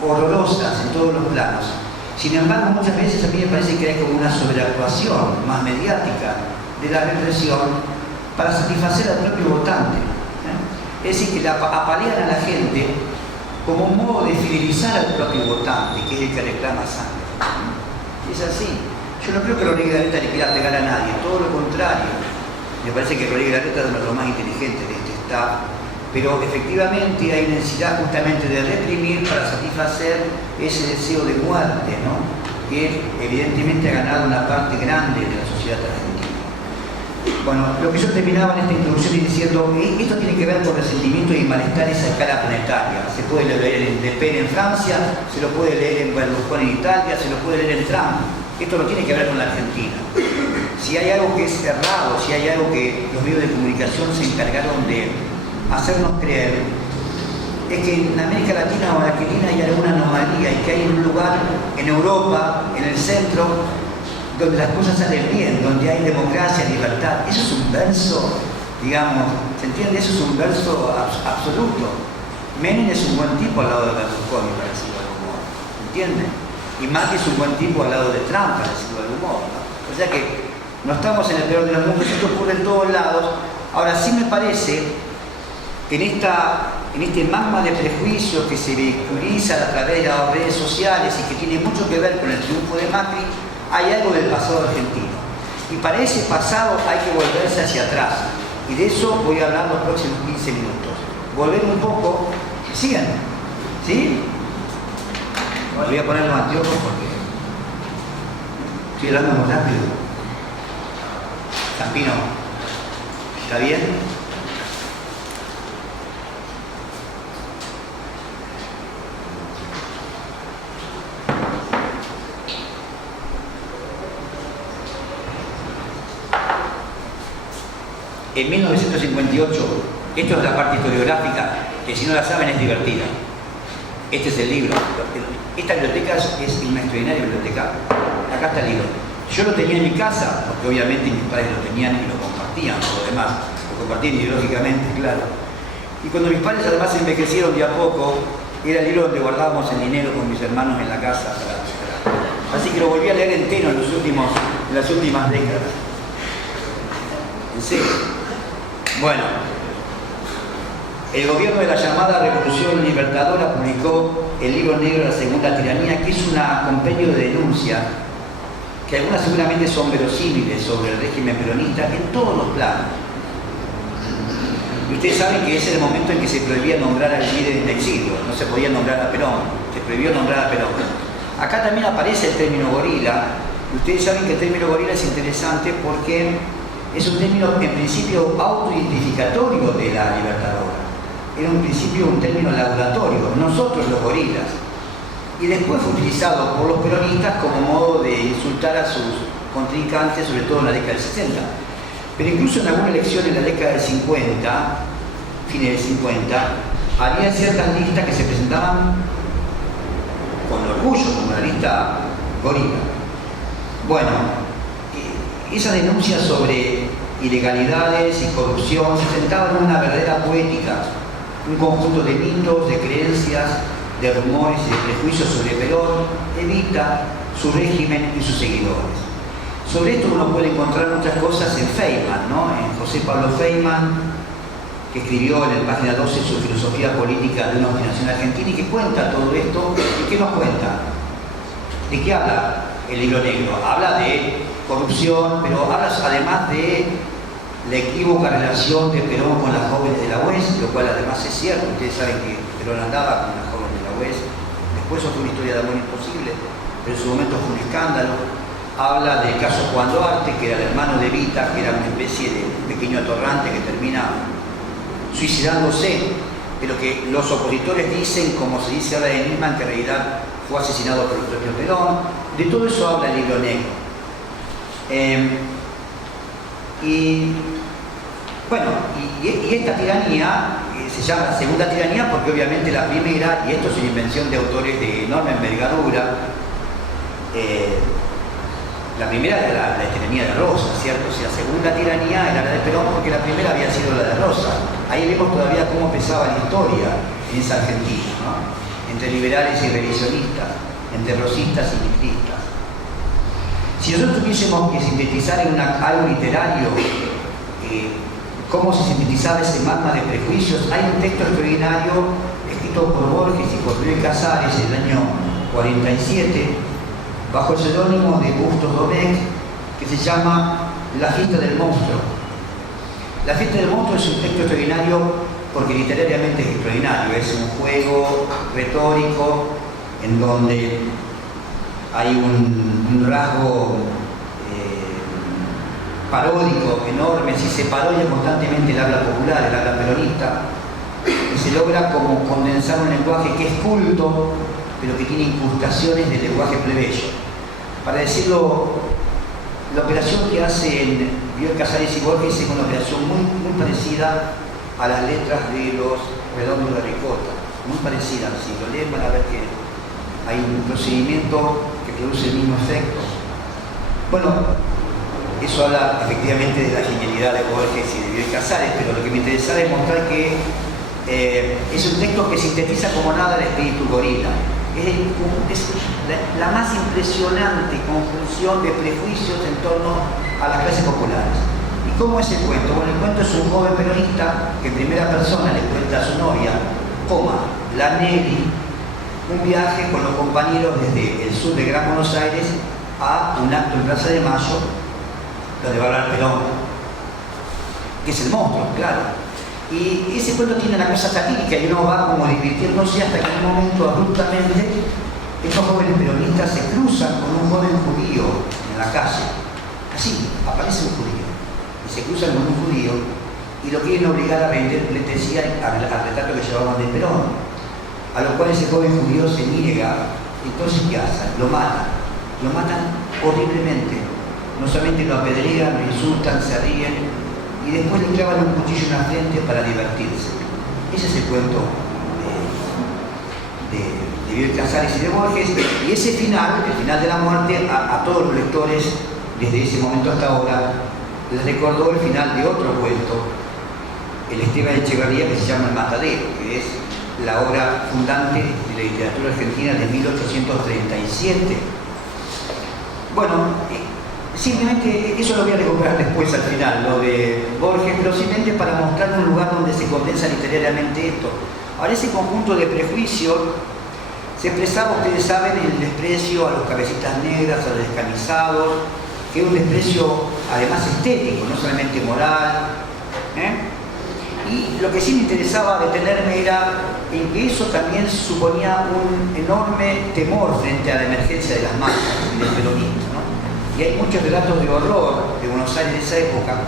horrorosas en todos los planos. Sin embargo, muchas veces a mí me parece que hay como una sobreactuación más mediática de la represión para satisfacer al propio votante. Es decir, que apalean a la gente como un modo de fidelizar al propio votante, que es el que reclama sangre. Es así. Yo no creo que Rodríguez Larreta le quiera pegar a nadie, todo lo contrario. Me parece que Rodríguez Larreta es uno de los más inteligentes de este Estado, pero efectivamente hay necesidad justamente de reprimir para satisfacer ese deseo de muerte, ¿no? Que evidentemente ha ganado una parte grande de la sociedad argentina. Bueno, lo que yo terminaba en esta introducción diciendo, esto tiene que ver con resentimientos y malestares a escala planetaria. Se puede leer en Le Pen en Francia, se lo puede leer en Berlusconi en Italia, se lo puede leer en Trump. Esto no tiene que ver con la Argentina. Si hay algo que es errado, si hay algo que los medios de comunicación se encargaron de hacernos creer, es que en América Latina o en Argentina hay alguna anomalía y que hay un lugar en Europa, en el centro, donde las cosas salen bien, donde hay democracia, libertad. Eso es un verso, digamos, ¿se entiende? Eso es un verso absoluto. Menem es un buen tipo al lado de Berlusconi, para decirlo de algún modo, ¿entiende? Y Macri es un buen tipo al lado de Trump, para decirlo de algún modo, ¿no? O sea que no estamos en el peor de los mundos, esto ocurre en todos lados. Ahora sí me parece que en este magma de prejuicios que se vehiculiza a través de las redes sociales y que tiene mucho que ver con el triunfo de Macri, hay algo del pasado argentino. Y para ese pasado hay que volverse hacia atrás. Y de eso voy a hablar los próximos 15 minutos. Volver un poco, sigan, ¿sí? Voy a poner los anteojos porque estoy hablando muy rápido. Zampino, ¿está bien? En 1958, esto es la parte historiográfica, que si no la saben es divertida. Este es el libro. Esta biblioteca es una extraordinaria biblioteca. Acá está el libro. Yo lo tenía en mi casa, porque obviamente mis padres lo tenían y lo compartían, por lo demás. Lo compartían ideológicamente, claro. Y cuando mis padres además envejecieron de a poco, era el libro donde guardábamos el dinero con mis hermanos en la casa. Así que lo volví a leer entero en las últimas décadas. ¿En serio? Bueno, el gobierno de la llamada Revolución Libertadora publicó el libro negro de la Segunda Tiranía, que es un compendio de denuncias, que algunas seguramente son verosímiles sobre el régimen peronista en todos los planos. Y ustedes saben que ese es el momento en que se prohibía nombrar al líder en exilio, no se podía nombrar a Perón, se prohibió nombrar a Perón. Acá también aparece el término gorila. Ustedes saben que el término gorila es interesante porque es un término en principio autoidentificatorio de la Libertadora. Era en principio un término laudatorio, nosotros los gorilas. Y después fue utilizado por los peronistas como modo de insultar a sus contrincantes, sobre todo en la década del 60. Pero incluso en alguna elección en la década del 50, fines del 50, había ciertas listas que se presentaban con orgullo, como la lista gorila. Bueno, esa denuncia sobre ilegalidades y corrupción se sentaba en una verdadera poética, un conjunto de mitos, de creencias, de rumores y de prejuicios sobre Perón, Evita, su régimen y sus seguidores. Sobre esto uno puede encontrar muchas cosas en Feynman, ¿no? En José Pablo Feynman, que escribió en la página 12 su filosofía política de una obstinación argentina y que cuenta todo esto. ¿Y qué nos cuenta? ¿De qué habla el libro negro? Habla de corrupción, pero habla además de la equívoca relación de Perón con las jóvenes de la UES, lo cual además es cierto. Ustedes saben que Perón andaba con las jóvenes de la UES. Después eso fue una historia de amor imposible, pero en su momento fue un escándalo. Habla del caso Juan Duarte, que era el hermano de Evita, que era una especie de pequeño atorrante que termina suicidándose, pero que los opositores dicen, como se dice ahora en Nisman, que en realidad fue asesinado por el propio Perón. De todo eso habla el libro negro. Y esta tiranía se llama la segunda tiranía porque obviamente la primera, y esto es una invención de autores de enorme envergadura, la primera era la tiranía de Rosa, ¿cierto? O sea, la segunda tiranía era la de Perón porque la primera había sido la de Rosa. Ahí vemos todavía cómo pesaba la historia en esa Argentina, ¿no? Entre liberales y revisionistas, entre rosistas y mitristas. Si nosotros tuviésemos que sintetizar en algo literario cómo se sintetizaba ese magma de prejuicios, hay un texto extraordinario escrito por Borges y por Luis Casares en el año 47, bajo el seudónimo de Bustos Domecq, que se llama La fiesta del monstruo. La fiesta del monstruo es un texto extraordinario porque literariamente es extraordinario, es un juego retórico en donde hay un rasgo paródico enorme, si se parodia constantemente el habla popular, el habla peronista, y se logra como condensar un lenguaje que es culto, pero que tiene incrustaciones del lenguaje plebeyo. Para decirlo, la operación que hacen Bioy Casares y Borges es una operación muy parecida a las letras de los Redondos de Ricota, muy parecida. Si lo leen van a ver que hay un procedimiento que produce el mismo efecto. Bueno, eso habla efectivamente de la genialidad de Borges y de Bioy Casares, pero lo que me interesaba es mostrar que es un texto que sintetiza como nada el espíritu gorila. Es la más impresionante conjunción de prejuicios en torno a las clases populares. ¿Y cómo es el cuento? Bueno, el cuento es un joven peronista que en primera persona le cuenta a su novia, la Nelly, un viaje con los compañeros desde el sur de Gran Buenos Aires a un acto en Plaza de Mayo, donde va a hablar Perón, que es el monstruo, claro. Y ese cuento tiene una cosa satírica y uno va como divirtiéndose hasta que en un momento abruptamente estos jóvenes peronistas se cruzan con un joven judío en la calle. Así, aparece un judío. Y se cruzan con un judío y lo quieren obligar a vender pleitesía al retrato que llevaban de Perón. A lo cual ese joven judío se niega. Entonces, ¿qué hacen? Lo matan. Lo matan horriblemente. No solamente lo apedrean, lo insultan, se ríen y después le clavan un cuchillo en la frente para divertirse. Ese es el cuento de Bioy Casares y de Borges. Y ese final, el final de la muerte, a todos los lectores desde ese momento hasta ahora les recordó el final de otro cuento, el Esteban Echeverría, que se llama El Matadero, que es la obra fundante de la literatura argentina de 1837. Bueno, simplemente eso lo voy a recuperar después al final, lo de Borges, pero simplemente para mostrar un lugar donde se condensa literariamente esto. Ahora, ese conjunto de prejuicios se expresaba, ustedes saben, el desprecio a los cabecitas negras, a los descamisados, que es un desprecio además estético, no solamente moral. Y lo que sí me interesaba detenerme era en que eso también suponía un enorme temor frente a la emergencia de las masas y del peronismo, ¿no? Y hay muchos relatos de horror de Buenos Aires de esa época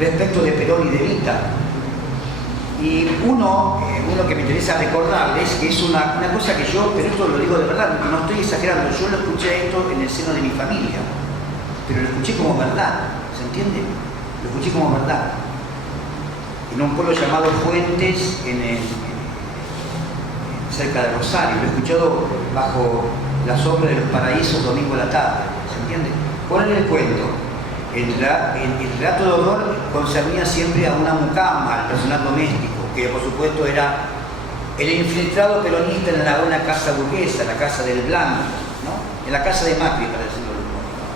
respecto de Perón y de Evita. Y uno que me interesa recordarles, que es una cosa que yo, pero esto lo digo de verdad, no estoy exagerando, yo lo escuché esto en el seno de mi familia, pero lo escuché como verdad, ¿se entiende? Lo escuché como verdad. En un pueblo llamado Fuentes, cerca de Rosario. Lo he escuchado bajo la sombra de los paraísos domingo a la tarde, ¿se entiende? ¿Cuál era el cuento? El relato de horror concernía siempre a una mucama, al personal doméstico, que por supuesto era el infiltrado peronista en una casa burguesa, la casa del Blanco, ¿no? En la casa de Macri, para decirlo de un modo, ¿no?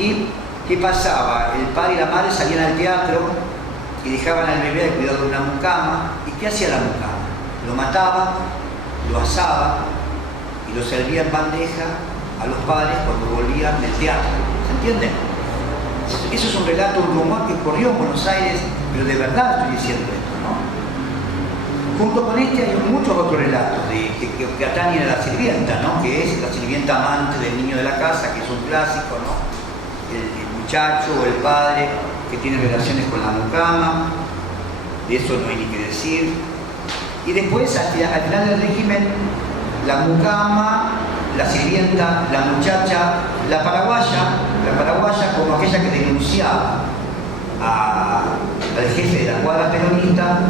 ¿Y qué pasaba? El padre y la madre salían al teatro y dejaban al bebé al cuidado de una mucama. ¿Y qué hacía la mucama? Lo mataba, lo asaba y lo servía en bandeja a los padres cuando volvían del teatro. ¿Se entiende? Eso es un relato, un rumor que corrió en Buenos Aires, pero de verdad estoy diciendo esto, ¿no? Junto con este hay muchos otros relatos que atañen a la sirvienta, ¿no? Que es la sirvienta amante del niño de la casa, que es un clásico, ¿no? El muchacho o el padre que tiene relaciones con la mucama, de eso no hay ni que decir. Y después, al final del régimen, la mucama, la sirvienta, la muchacha, la paraguaya como aquella que denunciaba al jefe de la cuadra peronista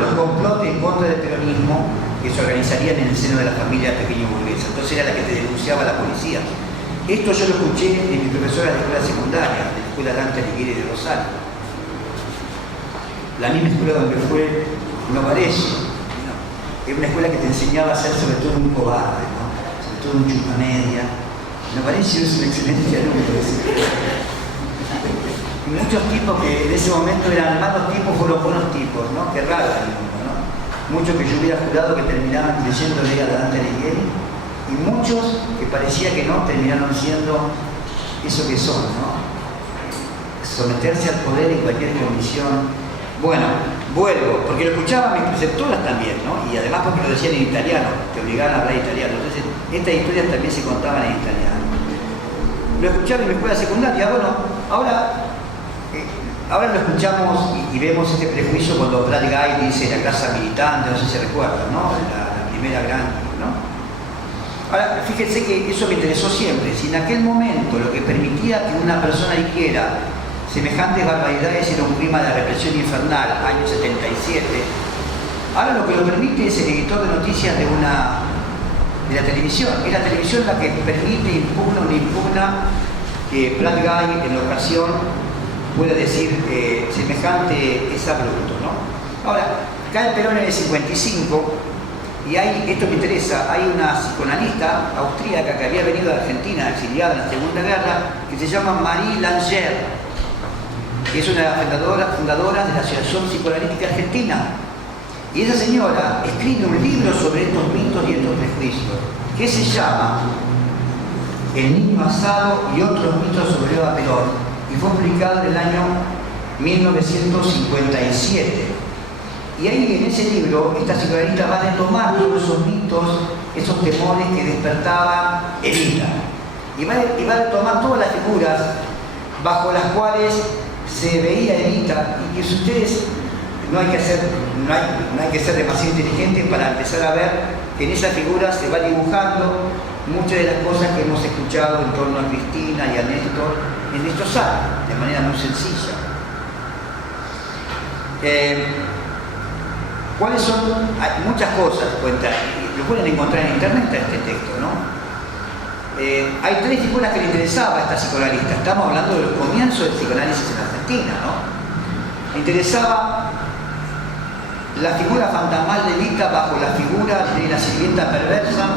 los complotes en contra del peronismo que se organizarían en el seno de la familia pequeño burguesa. Entonces era la que te denunciaba a la policía. Esto yo lo escuché de mi profesora de escuela secundaria, de la escuela Dante Alighieri de Rosario. La misma escuela donde fue Novarese, ¿no? Es una escuela que te enseñaba a ser sobre todo un cobarde, ¿no? Sobre todo un chupamedia. Novarese es un excelente alumno. Y muchos tipos que en ese momento eran malos tipos fueron buenos tipos, ¿no? Qué raro el mundo, ¿no? Muchos que yo hubiera jurado que terminaban creyéndole a Dante Alighieri, y muchos que parecía que no terminaron siendo eso que son, ¿no? Someterse al poder en cualquier condición. Bueno, vuelvo, porque lo escuchaban mis preceptoras también, ¿no? Y además porque lo decían en italiano, te obligaban a hablar italiano. Entonces, estas historias también se contaban en italiano. Lo escuchaba en mi escuela secundaria. Bueno, ahora lo escuchamos y vemos este prejuicio cuando Brad Guy dice la clase militante, no sé si se recuerdan, ¿no? La primera gran, ¿no? Ahora, fíjense que eso me interesó siempre. Si en aquel momento lo que permitía que una persona hiciera semejantes barbaridades era un clima de represión infernal, año 77, ahora lo que lo permite es el editor de noticias de la televisión. Es la televisión la que permite, impugna o no impugna que Brad Guy en la ocasión puede decir semejante es abrupto, ¿no? Ahora, cae Perón en el 55 y esto me interesa, hay una psicoanalista austríaca que había venido a Argentina, exiliada en la Segunda Guerra, que se llama Marie Langer, que es una de las fundadoras de la Asociación Psicoanalítica Argentina. Y esa señora escribe un libro sobre estos mitos y estos prejuicios, que se llama El niño asado y otros mitos sobre Eva Perón, y fue publicado en el año 1957. Y ahí en ese libro, esta psicoanalista va a retomar todos esos mitos, esos temores que despertaba Evita. Y va a retomar todas las figuras bajo las cuales se veía Evita, y que si ustedes no hay que ser demasiado inteligentes para empezar a ver que en esa figura se va dibujando muchas de las cosas que hemos escuchado en torno a Cristina y a Néstor en estos años, de manera muy sencilla. ¿Cuáles son? Hay muchas cosas, cuenta, lo pueden encontrar en internet este texto, ¿no? Hay tres figuras que le interesaba a esta psicoanalista. Estamos hablando del comienzo del psicoanálisis en Argentina, ¿no? Le interesaba la figura fantasmal de Evita bajo la figura de la sirvienta perversa,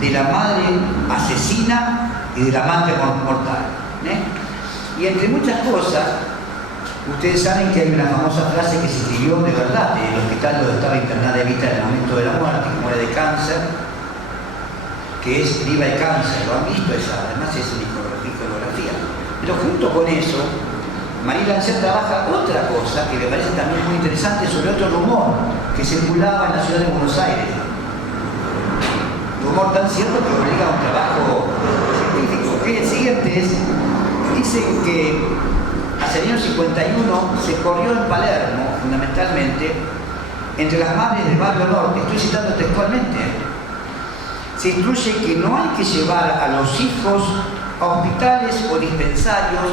de la madre asesina y del amante mortal, Y entre muchas cosas, ustedes saben que hay una famosa frase que se escribió de verdad en el hospital donde estaba internada Evita en el momento de la muerte, que muere de cáncer, que es viva el cáncer. Lo han visto esa, además es una iconografía. Pero junto con eso, María Lancet trabaja otra cosa que me parece también muy interesante sobre otro rumor que circulaba en la ciudad de Buenos Aires. Rumor tan cierto que obliga a un trabajo científico. Que el siguiente es, dicen que hacia el año 51 se corrió en Palermo, fundamentalmente, entre las madres del barrio norte, estoy citando textualmente, se instruye que no hay que llevar a los hijos a hospitales o dispensarios.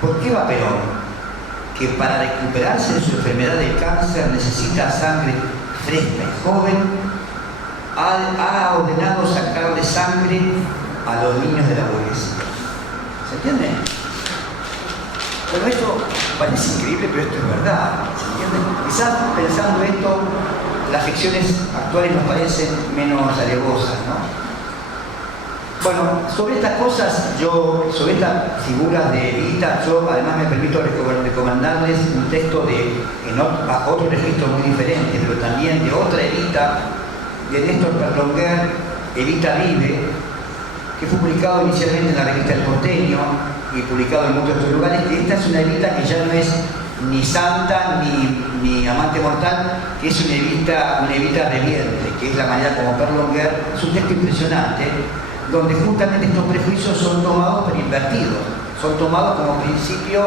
¿Por qué va Perón? Que para recuperarse de su enfermedad del cáncer necesita sangre fresca y joven. Ha ordenado sacarle sangre a los niños de la pobreza. ¿Se entiende? Bueno, esto parece increíble, pero esto es verdad. ¿Se entiende? Quizás pensando esto, las ficciones actuales nos parecen menos alevosas, ¿no? Bueno, sobre estas cosas, sobre estas figuras de Evita, yo además me permito recomendarles un texto bajo otro registro muy diferente, pero también de otra Evita, de Néstor Perlonguer, Evita Vive, que fue publicado inicialmente en la revista El Porteño y publicado en muchos otros lugares. Esta es una Evita que ya no es ni santa ni amante mortal, que es una Evita reviente, que es la manera como Perlonguer, es un texto impresionante, donde justamente estos prejuicios son tomados pero invertidos, son tomados como principio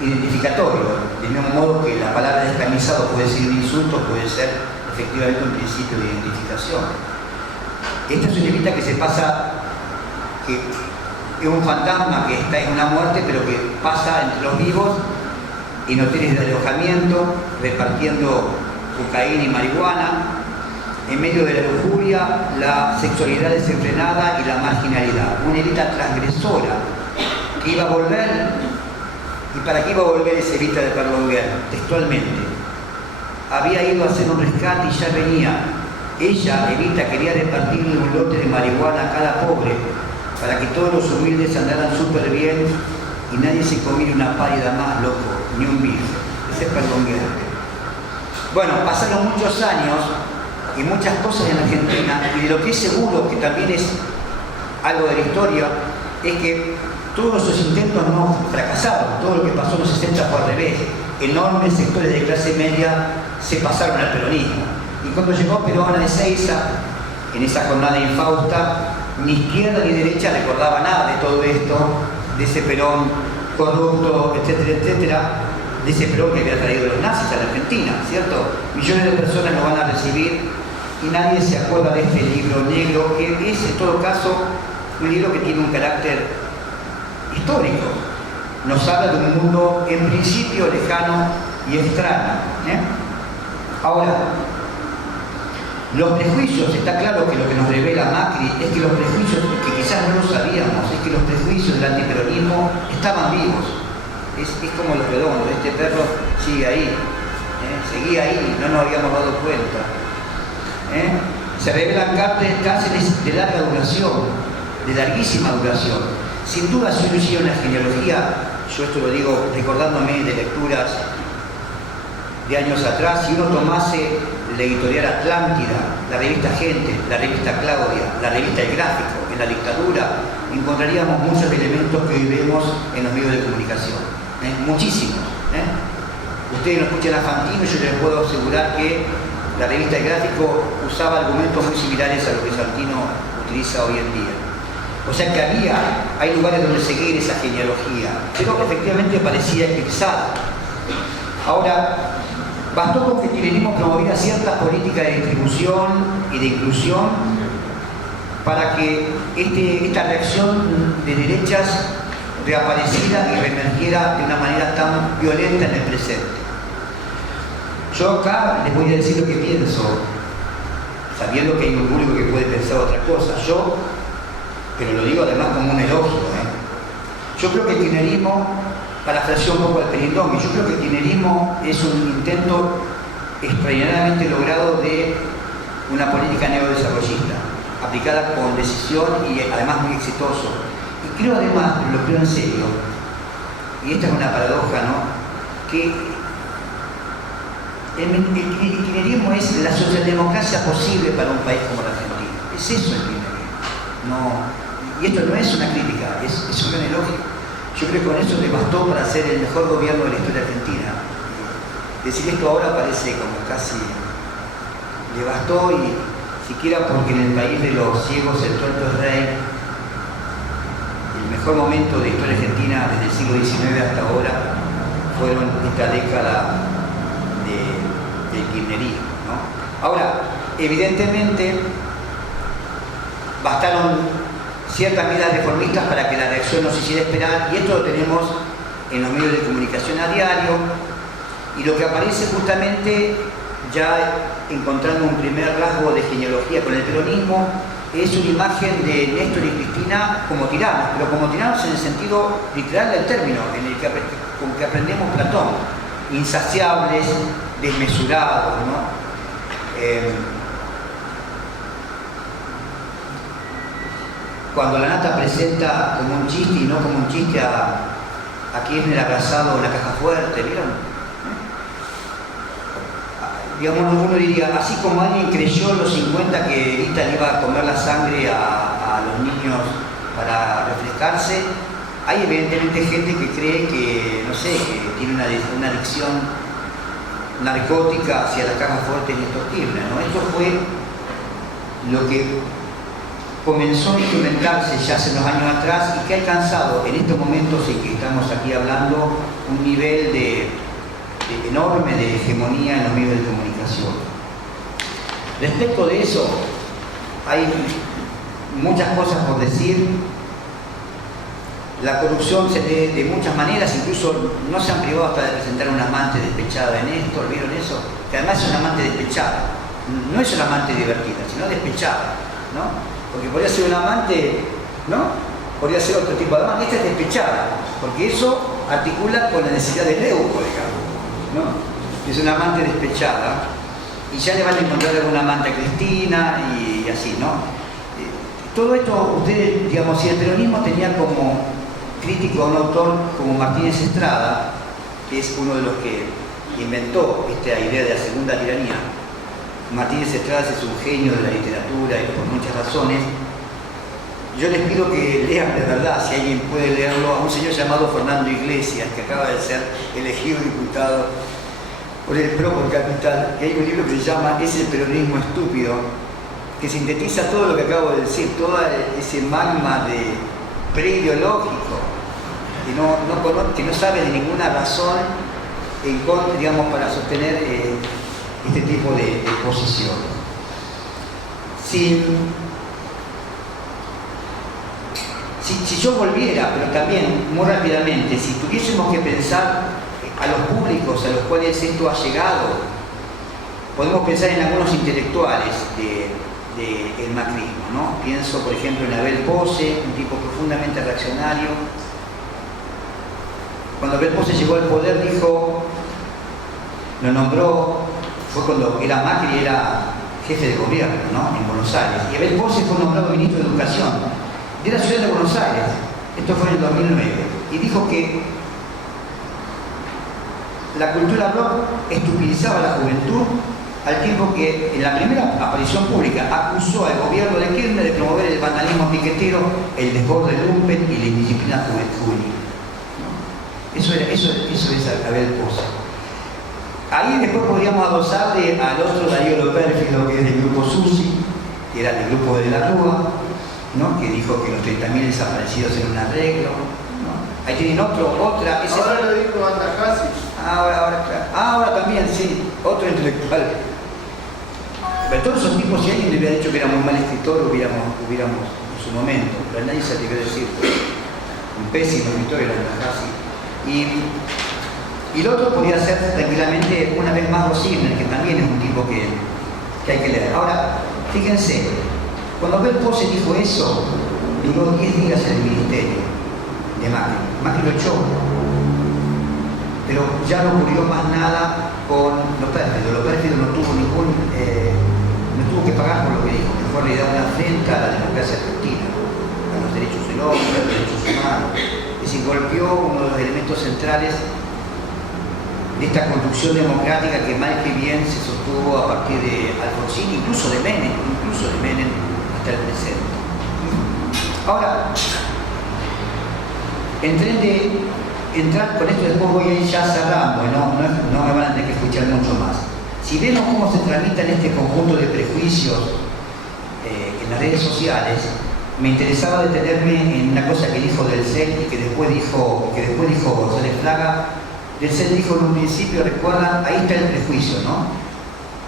identificatorio, del mismo modo que la palabra descamisado puede ser un insulto, puede ser efectivamente un principio de identificación. Esta es una Evita que se pasa, que es un fantasma que está en una muerte, pero que pasa entre los vivos en hoteles de alojamiento, repartiendo cocaína y marihuana, en medio de la lujuria, la sexualidad desenfrenada y la marginalidad. Una Evita transgresora que iba a volver. ¿Y para qué iba a volver esa Evita de Perlonguer? Textualmente. Había ido a hacer un rescate y ya venía. Ella, Evita, quería repartirle un lote de marihuana a cada pobre para que todos los humildes andaran súper bien y nadie se comiera una pálida más, loco, ni un bife. Ese es Perlonguer. Bueno, pasaron muchos años y muchas cosas en Argentina, y de lo que es seguro, que también es algo de la historia, es que todos esos intentos no fracasaron. Todo lo que pasó en los 60 fue al revés. Enormes sectores de clase media se pasaron al peronismo. Y cuando llegó Perón a Ezeiza, en esa jornada infausta, ni izquierda ni derecha recordaba nada de todo esto, de ese Perón corrupto, etcétera, etcétera, de ese Perón que había traído los nazis a la Argentina, ¿cierto? Millones de personas lo van a recibir y nadie se acuerda de este libro negro, que es en todo caso un libro que tiene un carácter histórico. Nos habla de un mundo en principio lejano y extraño. Ahora, los prejuicios, está claro que lo que nos revela Macri es que los prejuicios, que quizás no lo sabíamos, es que los prejuicios del antiperonismo estaban vivos. Es como los redondos, este perro sigue ahí, seguía ahí, no nos habíamos dado cuenta. Se revelan cárceles de larga duración, de larguísima duración. Sin duda, si uno hiciera una genealogía, yo esto lo digo recordándome de lecturas de años atrás, si uno tomase la editorial Atlántida, la revista Gente, la revista Claudia, la revista El Gráfico, en la dictadura, encontraríamos muchos elementos que hoy vemos en los medios de comunicación. Muchísimos. Ustedes no escuchan a Fantino, yo les puedo asegurar que la revista El Gráfico usaba argumentos muy similares a lo que Fantino utiliza hoy en día. O sea que hay lugares donde seguir esa genealogía, pero efectivamente parecía eclipsada. Ahora, bastó con que el kirchnerismo promoviera ciertas políticas de distribución y de inclusión para que esta reacción de derechas reapareciera y reemergiera de una manera tan violenta en el presente. Yo acá les voy a decir lo que pienso, sabiendo que hay un público que puede pensar otra cosa. Pero lo digo además como un elogio. Yo creo que el kirchnerismo, parafraseo un poco al Perindón, yo creo que el kirchnerismo es un intento extraordinariamente logrado de una política neodesarrollista, aplicada con decisión y además muy exitoso. Y creo además, lo creo en serio, y esta es una paradoja, ¿no?, que el kirchnerismo es la socialdemocracia posible para un país como la Argentina. Es eso el kirchnerismo. Y esto no es una crítica, es un gran elogio. Yo creo que con eso le bastó para ser el mejor gobierno de la historia argentina. Decir esto ahora parece como casi le bastó, y siquiera porque en el país de los ciegos el tuerto es rey. El mejor momento de la historia argentina desde el siglo XIX hasta ahora fueron esta década del kirchnerismo, ¿no? Ahora, evidentemente, bastaron ciertas medidas reformistas para que la reacción nos hiciera esperar, y esto lo tenemos en los medios de comunicación a diario, y lo que aparece justamente, ya encontrando un primer rasgo de genealogía con el peronismo, es una imagen de Néstor y Cristina como tiranos, pero como tiranos en el sentido literal del término, con que aprendemos Platón, insaciables, desmesurados, ¿no? Cuando la nata presenta como un chiste y no como un chiste a Kirchner abrazado en la caja fuerte, ¿vieron? Digamos, uno diría, así como alguien creyó en los 50 que Evita le iba a comer la sangre a los niños para refrescarse, hay evidentemente gente que cree que, no sé, que tiene una adicción narcótica hacia la caja fuerte de Néstor Kirchner, ¿no? Esto fue lo que comenzó a instrumentarse ya hace unos años atrás y que ha alcanzado en estos momentos en que estamos aquí hablando un nivel enorme de hegemonía en los medios de comunicación. Respecto de eso, hay muchas cosas por decir. La corrupción se ve de muchas maneras, incluso no se han privado hasta de presentar una amante despechada de Néstor, ¿vieron eso? Que además es una amante despechada, no es una amante divertida, sino despechada, ¿no? Porque podría ser una amante, ¿no? Podría ser otro tipo de amante. Esta es despechada, porque eso articula con la necesidad de leuco, digamos, ¿no? Es una amante despechada, y ya le van a encontrar alguna amante a Cristina y así, ¿no? Todo esto, ustedes, digamos, si el peronismo tenía como crítico a un autor como Martínez Estrada, que es uno de los que inventó esta idea de la segunda tiranía. Martínez Estrada es un genio de la literatura y por muchas razones. Yo les pido que lean de verdad, si alguien puede leerlo, a un señor llamado Fernando Iglesias, que acaba de ser elegido diputado por el PRO por Capital, que hay un libro que se llama Es el peronismo estúpido, que sintetiza todo lo que acabo de decir, todo ese magma de preideológico, que no sabe de ninguna razón en contra, digamos, para sostener este tipo de posición. Si yo volviera, pero también muy rápidamente, si tuviésemos que pensar a los públicos a los cuales esto ha llegado, podemos pensar en algunos intelectuales del macrismo, ¿no? Pienso, por ejemplo, en Abel Pose, un tipo profundamente reaccionario. Cuando Abel Pose llegó al poder, dijo, lo nombró, fue cuando era Macri, era jefe de gobierno, ¿no?, en Buenos Aires. Y Abel Pose fue nombrado ministro de Educación de la ciudad de Buenos Aires. Esto fue en el 2009. Y dijo que la cultura rock estupidizaba a la juventud, al tiempo que en la primera aparición pública acusó al gobierno de Kirchner de promover el vandalismo piquetero, el desborde lumpen y la indisciplina juvenil. ¿No? Eso es Abel Pose. Ahí después podríamos adosarle al otro Darío Lo Pérfido, que es del grupo SUSI, que era del grupo de la Rúa, ¿no? Que dijo que los 30.000 desaparecidos eran un arreglo, ¿no? Ahí tienen otra. Ahora lo dijo Andajasi. Ahora también, sí, otro intelectual. Pero todos esos tipos, si alguien le hubiera dicho que era muy mal escritor, hubiéramos en su momento, pero nadie se atrevió a decir, un pésimo escritor era Andajasi. Y el otro podría ser tranquilamente una vez más Rosiner, que también es un tipo que hay que leer. Ahora, fíjense, cuando Bel Pose dijo eso, duró 10 días en el ministerio de Macri. Macri lo echó, pero ya no ocurrió más nada con Lo Pérfido. Lo Pérfido no tuvo no tuvo que pagar por lo que dijo, que fue en realidad una afrenta a la democracia argentina, a los derechos del hombre, a los derechos humanos. Es decir, golpeó uno de los elementos centrales de esta construcción democrática que mal que bien se sostuvo a partir de Alfonsín, incluso de Menem hasta el presente. Ahora, entrar con esto, después voy a ir ya cerrando, no me van a tener que escuchar mucho más. Si vemos cómo se tramitan este conjunto de prejuicios en las redes sociales, me interesaba detenerme en una cosa que dijo Del Cel y que después dijo González Fraga. Del Cel dijo en un principio, recuerdan, ahí está el prejuicio, ¿no?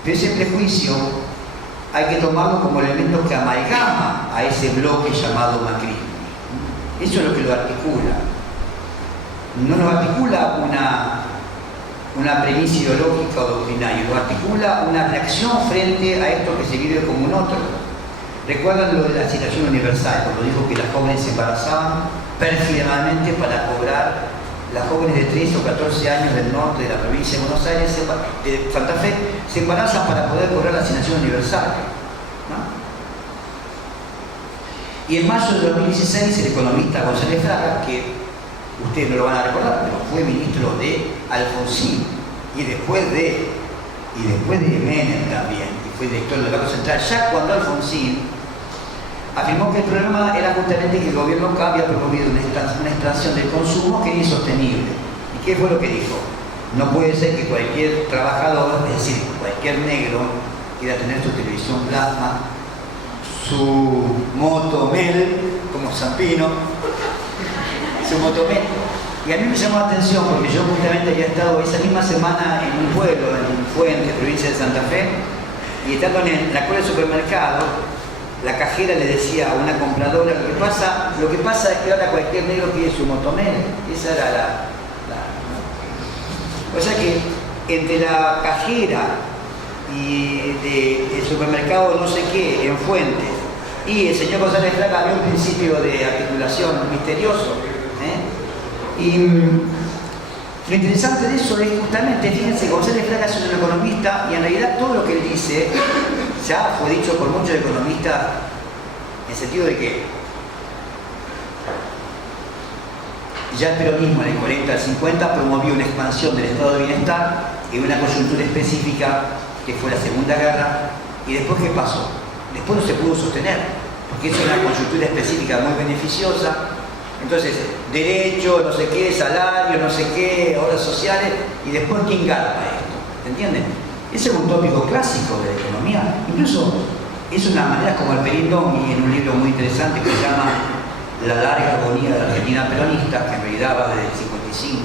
Pero ese prejuicio hay que tomarlo como elemento que amalgama a ese bloque llamado macrismo. Eso es lo que lo articula. No lo articula una premisa ideológica o doctrinaria, lo articula una reacción frente a esto que se vive como un otro. Recuerdan lo de la asignación universal, cuando dijo que las jóvenes se embarazaban pérfidamente para cobrar, las jóvenes de 13 o 14 años del norte de la provincia de Buenos Aires, de Santa Fe, se embarazan para poder cobrar la asignación universal, ¿no? Y en mayo de 2016, el economista González Fraga, que ustedes no lo van a recordar, pero fue ministro de Alfonsín y después de Menem también, y fue director del Banco Central, ya cuando Alfonsín afirmó que el problema era justamente que el gobierno había promovido una expansión del consumo que era insostenible. ¿Y qué fue lo que dijo? No puede ser que cualquier trabajador, es decir, cualquier negro, quiera tener su televisión plasma, su motomel, como Zampino, su motomel. Y a mí me llamó la atención porque yo justamente había estado esa misma semana en un pueblo, en Fuentes, provincia de Santa Fe, y estando en la cola del supermercado, la cajera le decía a una compradora, lo que pasa es que ahora cualquier negro quiere su motomel. Esa era O sea que entre la cajera y el supermercado no sé qué, en Fuentes, y el señor González Fraga había un principio de articulación misterioso. Y lo interesante de eso es justamente, fíjense, González Fraga es un economista y en realidad todo lo que él dice ya fue dicho por muchos economistas en el sentido de que ya el peronismo en el 40 al 50 promovió una expansión del estado de bienestar en una coyuntura específica que fue la Segunda Guerra. ¿Y después qué pasó? Después no se pudo sostener, porque es una coyuntura específica muy beneficiosa. Entonces, derecho, no sé qué, salario, no sé qué, obras sociales, y después ¿quién garpa esto? ¿Entienden? Ese es un tópico clásico de la economía. Incluso es una manera como Alperín-Domi, en un libro muy interesante que se llama La larga agonía de la Argentina peronista, que en realidad va desde el 55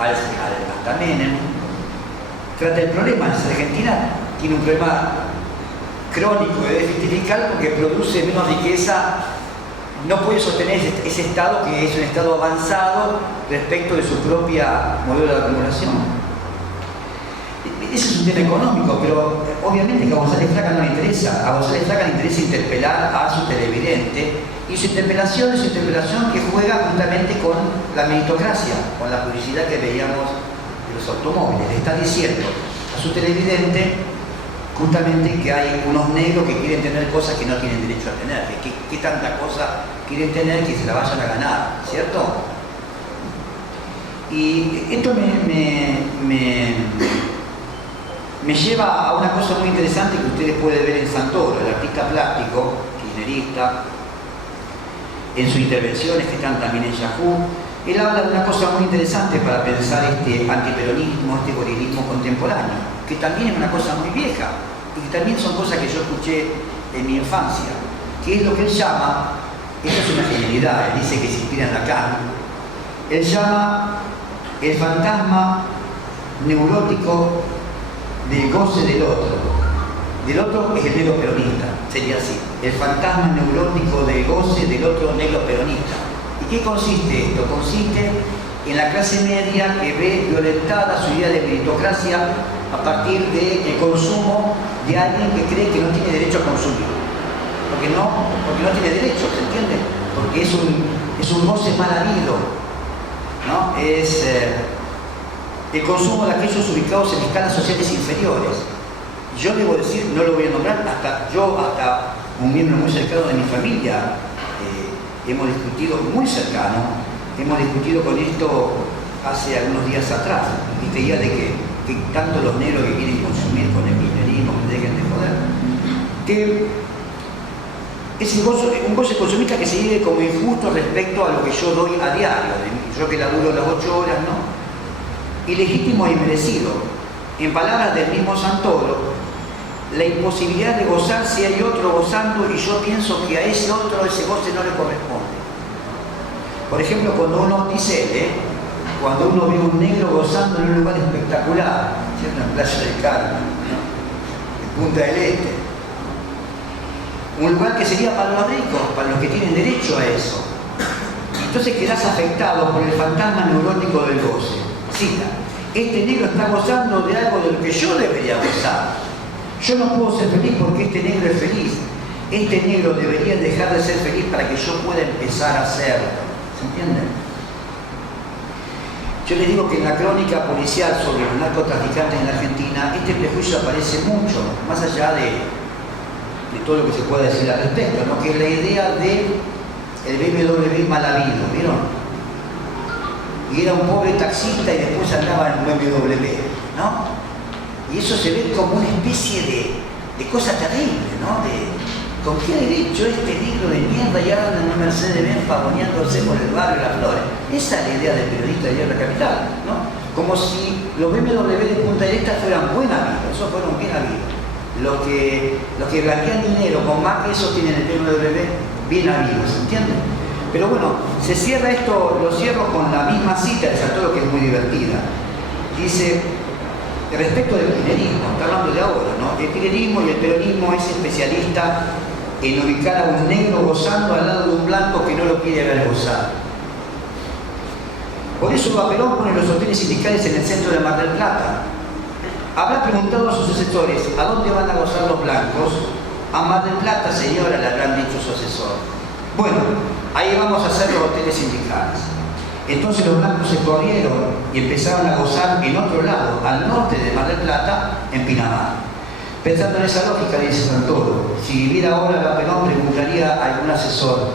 hasta Menem, trata el problema. La Argentina tiene un problema crónico de déficit fiscal porque produce menos riqueza, no puede sostener ese Estado que es un Estado avanzado respecto de su propia modelo de acumulación. Ese es un tema económico, pero obviamente que a González Fraga no le interesa. A González Fraga le interesa interpelar a su televidente, y su interpelación es una interpelación que juega justamente con la meritocracia, con la publicidad que veíamos de los automóviles. Le está diciendo a su televidente justamente que hay unos negros que quieren tener cosas que no tienen derecho a tener, que tanta cosa quieren tener que se la vayan a ganar, ¿cierto? Y esto me lleva a una cosa muy interesante que ustedes pueden ver en Santoro, el artista plástico, kirchnerista, en sus intervenciones que están también en Yahoo, él habla de una cosa muy interesante para pensar este antiperonismo, este gorilismo contemporáneo, que también es una cosa muy vieja y que también son cosas que yo escuché en mi infancia, que es lo que él llama, esto es una genialidad, él dice que se inspira en Lacan, él llama el fantasma neurótico del goce del otro. Del otro es el negro peronista, sería así, el fantasma neurótico del goce del otro negro peronista. ¿Y qué consiste esto? Consiste en la clase media que ve violentada su idea de meritocracia a partir del consumo de alguien que cree que no tiene derecho a consumir. Porque no tiene derecho, ¿se entiende? Porque es un goce mal habido, ¿no? Es el consumo de aquellos ubicados en escalas sociales inferiores. Yo debo decir, no lo voy a nombrar, hasta un miembro muy cercano de mi familia, hemos discutido, muy cercano, hemos discutido con esto hace algunos días atrás, esta idea de que tanto los negros que quieren consumir con el kirchnerismo, que dejen de joder, que es un goce consumista que se vive como injusto respecto a lo que yo doy a diario, yo que laburo las 8 horas, ¿no? Ilegítimo y merecido. En palabras del mismo Santoro, la imposibilidad de gozar si hay otro gozando y yo pienso que a ese otro ese goce no le corresponde. Por ejemplo, cuando uno dice, cuando uno ve un negro gozando en un lugar espectacular, ¿cierto? En Playa del Carmen, ¿no? En Punta del Este, un lugar que sería para los ricos, para los que tienen derecho a eso. Entonces quedás afectado por el fantasma neurótico del goce. Cita, este negro está gozando de algo de lo que yo debería gozar. Yo no puedo ser feliz porque este negro es feliz. Este negro debería dejar de ser feliz para que yo pueda empezar a serlo. ¿Se entiende? Yo les digo que en la crónica policial sobre los narcotraficantes en la Argentina, este prejuicio aparece mucho, más allá de todo lo que se pueda decir al respecto, ¿no? Que es la idea de el BMW mal habido, ¿vieron? Y era un pobre taxista y después andaba en un BMW, ¿no? Y eso se ve como una especie de cosa terrible, ¿no? ¿Con qué derecho este negro de mierda ya anda en una Mercedes-Benz pavoneándose por el barrio Las Flores? Esa es la idea del periodista de la capital, ¿no? Como si los BMW de Punta del Este fueran buen habidos, esos fueron bien habidos. Los que blanquean dinero con más que eso tienen el BMW bien habidos, ¿se entiende? Pero bueno, se cierra esto, lo cierro con la misma cita de Santoro, que es muy divertida. Dice, respecto del kirchnerismo, está hablando de ahora, ¿no? El kirchnerismo y el peronismo es especialista en ubicar a un negro gozando al lado de un blanco que no lo quiere ver gozar. Por eso Perón pone los hoteles sindicales en el centro de Mar del Plata. Habrá preguntado a sus asesores, ¿a dónde van a gozar los blancos? A Mar del Plata, señora, le habrán dicho su asesor. Bueno, ahí vamos a hacer los hoteles sindicales. Entonces los blancos se corrieron y empezaron a gozar en otro lado, al norte de Mar del Plata, en Pinamar. Pensando en esa lógica, dice Santoro, si viviera ahora Perón, preguntaría a algún asesor,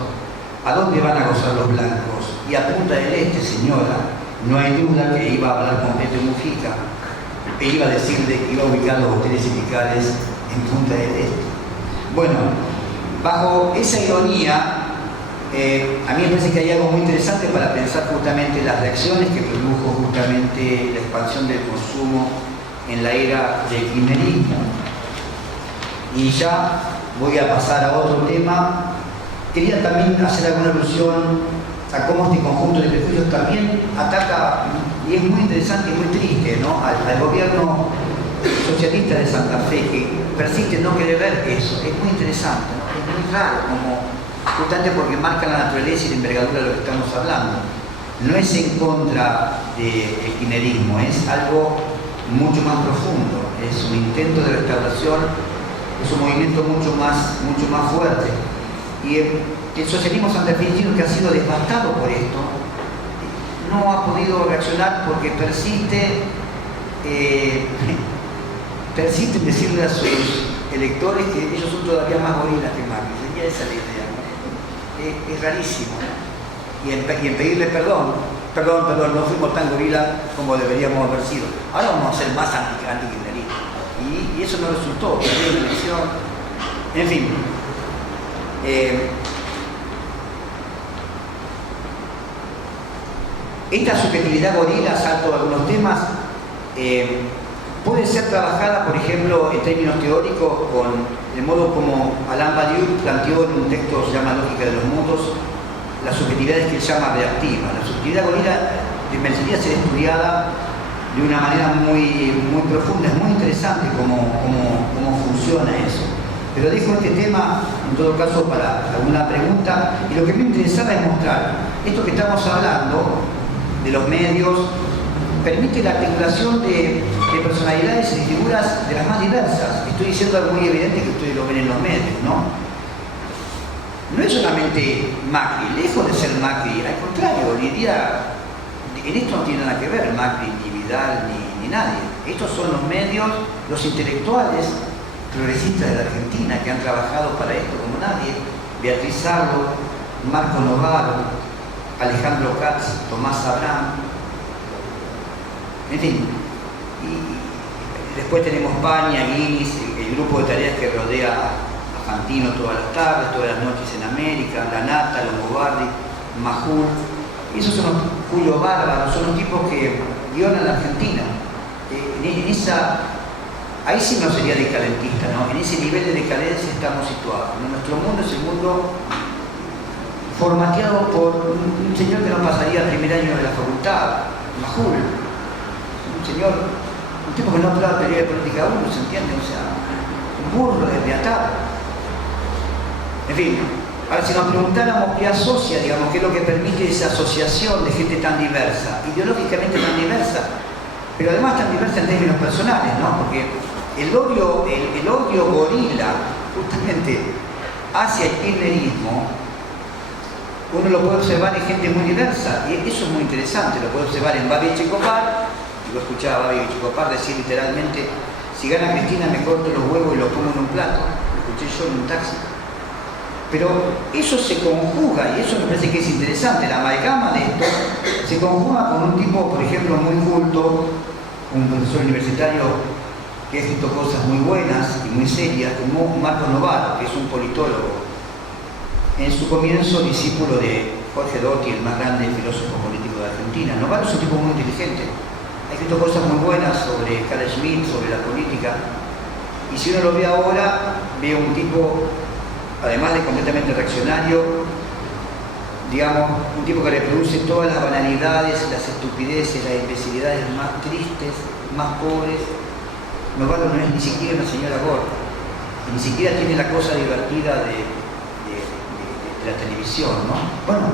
¿a dónde van a gozar los blancos? Y a Punta del Este, señora, no hay duda que iba a hablar con Pepe Mujica, e iba a decirle que iba a ubicar los hoteles sindicales en Punta del Este. Bueno, bajo esa ironía, a mí me parece que hay algo muy interesante para pensar justamente las reacciones que produjo justamente la expansión del consumo en la era del kirchnerismo. Y ya voy a pasar a otro tema. Quería también hacer alguna alusión a cómo este conjunto de prejuicios también ataca, y es muy interesante y muy triste, ¿no? al gobierno socialista de Santa Fe, que persiste en no querer ver eso. Es muy interesante, ¿no? Es muy raro, justamente porque marca la naturaleza y la envergadura de lo que estamos hablando. No es en contra del kirchnerismo, es algo mucho más profundo, es un intento de restauración, es un movimiento mucho más fuerte. Y el socialismo santafesino, que ha sido devastado por esto, no ha podido reaccionar porque persiste en decirle a sus electores que ellos son todavía más gorilas que Macri. Sería esa la idea. Es rarísimo. Y en pedirle perdón, no fuimos tan gorilas como deberíamos haber sido. Ahora vamos a ser más antikirchneristas. Y eso no resultó, perdió la elección. En fin. esta subjetividad gorila, salto algunos temas, puede ser trabajada, por ejemplo, en términos teóricos, con el modo como Alain Badiou planteó en un texto que se llama Lógica de los Mundos, las subjetividades que él llama reactivas. La subjetividad gorila merecería ser estudiada de una manera muy profunda. Es muy interesante cómo funciona eso. Pero dejo este tema, en todo caso, para alguna pregunta. Y lo que me interesaba es mostrar esto que estamos hablando de los medios, permite la articulación de personalidades y figuras de las más diversas. Estoy diciendo algo muy evidente que ustedes lo ven en los medios, ¿no? No es solamente Macri, lejos de ser Macri, al contrario, diría, en esto no tiene nada que ver Macri, ni Vidal, ni nadie. Estos son los medios, los intelectuales progresistas de la Argentina que han trabajado para esto como nadie. Beatriz Sarlo, Marco Novaro, Alejandro Katz, Tomás Abraham, en fin. Y después tenemos Paña, Guinness, el grupo de tareas que rodea a Fantino todas las tardes, todas las noches en América, La Nata, Longobardi, Majul. Esos son los Julio Bárbaro, son los tipos que guionan la Argentina. Ahí sí no sería decadentista, ¿no? En ese nivel de decadencia estamos situados. Nuestro mundo es el mundo formateado por un señor que no pasaría el primer año de la facultad, Majul. Un señor, un tipo que no hablaba teoría de política 1, ¿se entiende? O sea, un burro de atar. En fin, ahora si nos preguntáramos qué asocia, digamos, qué es lo que permite esa asociación de gente tan diversa, ideológicamente tan diversa, pero además tan diversa en términos personales, ¿no? Porque el odio gorila, justamente, hacia el kirchnerismo, uno lo puede observar en gente muy diversa, y eso es muy interesante, lo puede observar en Babi Checopar. Yo escuchaba a Babi Checopar decir literalmente: si gana Cristina me corto los huevos y los pongo en un plato. Lo escuché yo en un taxi. Pero eso se conjuga, y eso me parece que es interesante, la amalgama de esto se conjuga con un tipo, por ejemplo, muy culto, un profesor universitario que ha escrito cosas muy buenas y muy serias, como Marco Novaro, que es un politólogo, en su comienzo discípulo de Jorge Dotti, el más grande filósofo político de Argentina. Novaro es un tipo muy inteligente, ha escrito cosas muy buenas sobre Carl Schmitt, sobre la política, y si uno lo ve ahora, ve un tipo, además de completamente reaccionario, digamos, un tipo que reproduce todas las banalidades, las estupideces, las imbecilidades más tristes, más pobres. Novaro no es ni siquiera una señora gorda, ni siquiera tiene la cosa divertida de la televisión, ¿no? Bueno,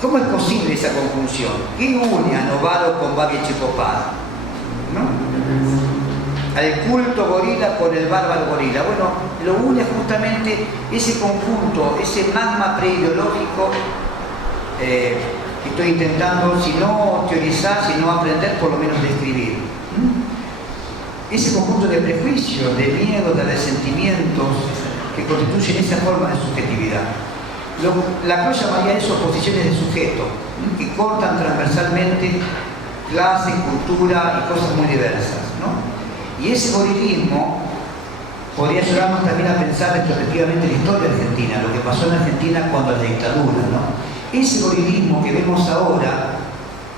¿cómo es posible esa conjunción? ¿Qué une a Novaro con Babi Checopar? ¿No? Al culto gorila con el bárbaro gorila. Bueno, lo une justamente ese conjunto, ese magma preideológico que estoy intentando, si no teorizar, si no aprender, por lo menos describir. Ese conjunto de prejuicios, de miedos, de resentimientos que constituyen esa forma de subjetividad. Lacan llamaría eso posiciones de sujeto, que cortan transversalmente clase, cultura y cosas muy diversas, ¿no? Y ese gorilismo podría ayudarnos también a pensar retrospectivamente la historia argentina, lo que pasó en Argentina cuando la dictadura, ¿no? Ese gorilismo que vemos ahora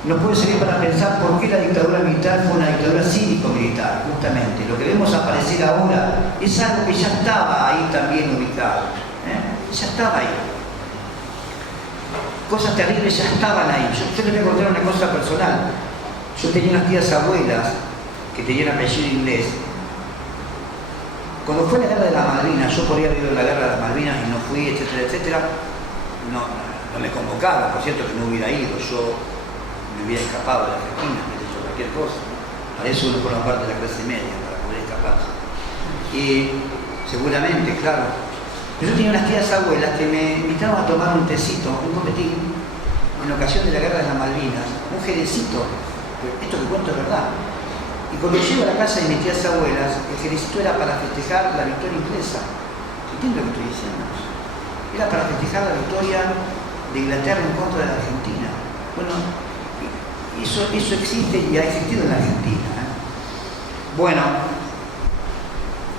nos puede servir para pensar por qué la dictadura militar fue una dictadura cívico-militar, justamente. Lo que vemos aparecer ahora es algo que ya estaba ahí también ubicado, ya estaba ahí. Cosas terribles ya estaban ahí. Yo les voy a contar una cosa personal. Yo tenía unas tías abuelas que tenían apellido inglés. Cuando fue la guerra de las Malvinas, yo podría haber ido a la guerra de las Malvinas y no fui, etcétera, etcétera. No me convocaron, por cierto que no hubiera ido. Yo me hubiera escapado de la Argentina, hubiera hecho cualquier cosa. Para eso uno forma parte de la clase media, para poder escapar. Y seguramente, claro. Pero yo tenía unas tías abuelas que me invitaban a tomar un tecito, un copetín, en ocasión de la guerra de las Malvinas, un jerecito. Esto que cuento es verdad. Y cuando llego a la casa de mis tías abuelas, el jerecito era para festejar la victoria inglesa. ¿Entiendes lo que estoy diciendo? Era para festejar la victoria de Inglaterra en contra de la Argentina. Bueno, eso existe y ha existido en la Argentina. Bueno,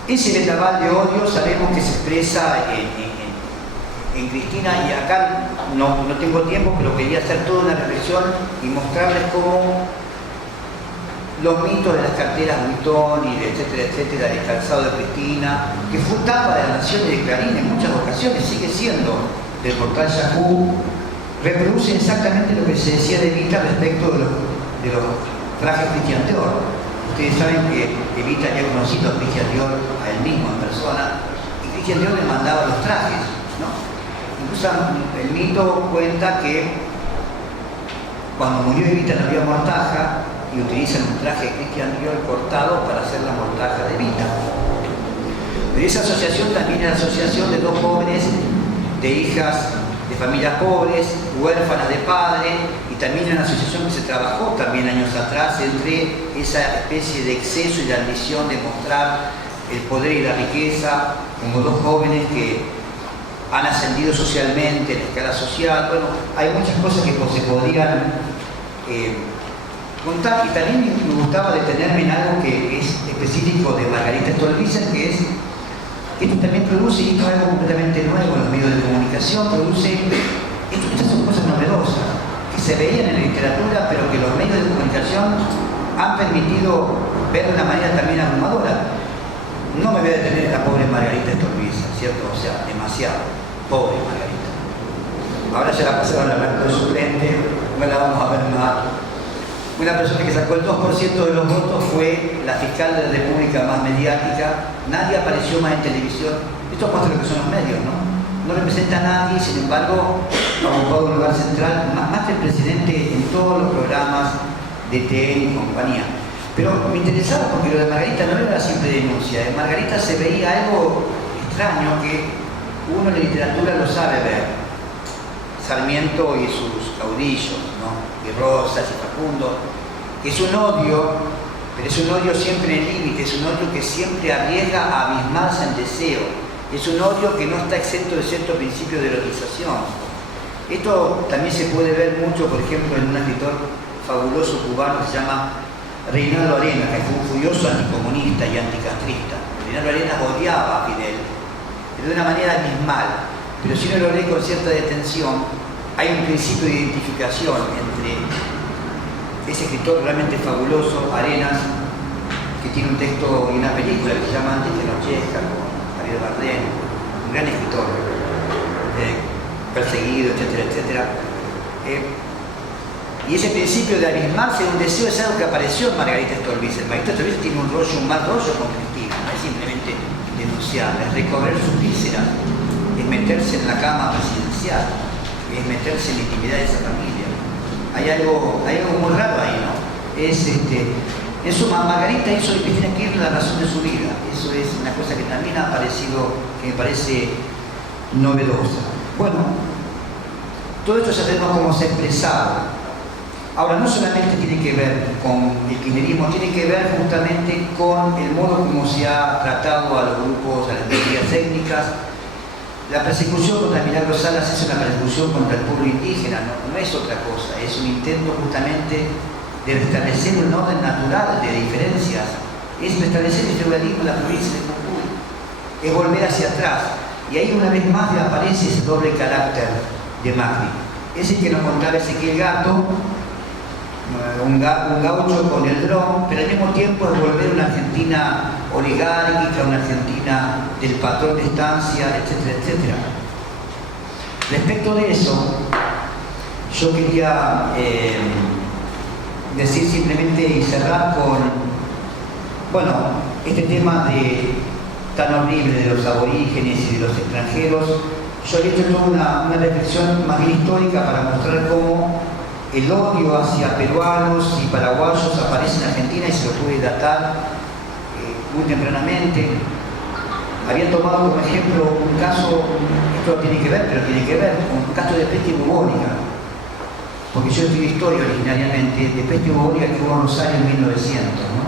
ese vendaval de odio sabemos que se expresa en Cristina, y acá no tengo tiempo, pero quería hacer toda una reflexión y mostrarles cómo los mitos de las carteras Vuitton y de etcétera, del calzado de Cristina, que fue tapa de la Nación y de Clarín en muchas ocasiones, sigue siendo del portal Yahoo, reproduce exactamente lo que se decía de Evita respecto de los trajes Christian Dior. Ustedes saben que Evita había conocido a Christian Dior, a él mismo en persona, y Christian Dior le mandaba los trajes, ¿no? Incluso el mito cuenta que cuando murió Evita no había mortaja y utilizan un traje de Christian Dior cortado para hacer la mortaja de Evita. Pero esa asociación también es la asociación de dos jóvenes de hijas de familias pobres, huérfanas de padre, y también una asociación que se trabajó también años atrás entre esa especie de exceso y de ambición de mostrar el poder y la riqueza como dos jóvenes que han ascendido socialmente en la escala social. Bueno, hay muchas cosas que se podrían contar, y también me gustaba detenerme en algo que es específico de Margarita Stolbizer, que es que esto también produce, y esto es algo completamente nuevo en los medios de comunicación, estas son cosas novedosas, que se veían en la literatura, pero que los medios de comunicación han permitido ver de una manera también abrumadora. No me voy a detener en la pobre Margarita Stolbizer, ¿cierto? O sea, demasiado. Pobre Margarita. Ahora ya la pasaron al banco de suplente, no la vamos a ver más. Una persona que sacó el 2% de los votos fue la fiscal de la República más mediática. Nadie apareció más en televisión. Esto muestra lo que son los medios, ¿no? No representa a nadie, sin embargo, ha ocupado un lugar central, más que el presidente, en todos los programas de TN y compañía. Pero me interesaba porque lo de Margarita no era una simple denuncia. En Margarita se veía algo extraño que uno en la literatura lo sabe ver. Sarmiento y sus caudillos, ¿no? Y Rosas y Facundo. Es un odio, pero es un odio siempre en límite, es un odio que siempre arriesga a abismarse en deseo. Es un odio que no está exento de cierto principio de erotización. Esto también se puede ver mucho, por ejemplo, en un escritor fabuloso cubano que se llama Reinaldo Arenas, que fue un furioso anticomunista y anticastrista. Reinaldo Arenas odiaba a Fidel, pero de una manera abismal. Pero si uno lo lee con cierta detención, hay un principio de identificación entre ese escritor realmente fabuloso, Arenas, que tiene un texto y una película que se llama Antes de Nochesca, con Javier Bardem, un gran escritor, perseguido, etcétera. Y ese principio de abismarse en un deseo es algo que apareció en Margarita Stolbizer. Margarita Stolbizer tiene un mal rollo con Cristina, no es simplemente denunciarla, es recorrer sus vísceras, es meterse en la cama presidencial, es meterse en la intimidad de esa familia. Hay algo muy raro ahí, ¿no? En suma, Margarita hizo de Cristina Kirchner la razón de su vida. Eso es una cosa que también ha aparecido, que me parece novedosa. Bueno, todo esto ya sabemos cómo se ha expresado. Ahora, no solamente tiene que ver con el kirchnerismo, tiene que ver justamente con el modo como se ha tratado a los grupos, a las teorías étnicas. La persecución contra Milagros Salas es una persecución contra el pueblo indígena, no es otra cosa, es un intento justamente de restablecer un orden natural de diferencias, es restablecer el feudalismo en la provincia de Jujuy, es volver hacia atrás. Y ahí una vez más le aparece ese doble carácter de Macri. Ese que nos contaba Ezequiel Gato, un gaucho con el dron, pero al mismo tiempo es volver a una Argentina oligárquica, una Argentina del patrón de estancia, etcétera. Respecto de eso, yo quería decir simplemente y cerrar con, bueno, este tema tan horrible de los aborígenes y de los extranjeros. Yo he hecho toda una reflexión más bien histórica para mostrar cómo el odio hacia peruanos y paraguayos aparece en Argentina y se lo puede datar muy tempranamente. Había tomado como ejemplo un caso, esto no tiene que ver, pero tiene que ver con un caso de peste bubónica, porque yo estudio historia originariamente, de peste bubónica que hubo en Rosario en 1900, ¿no?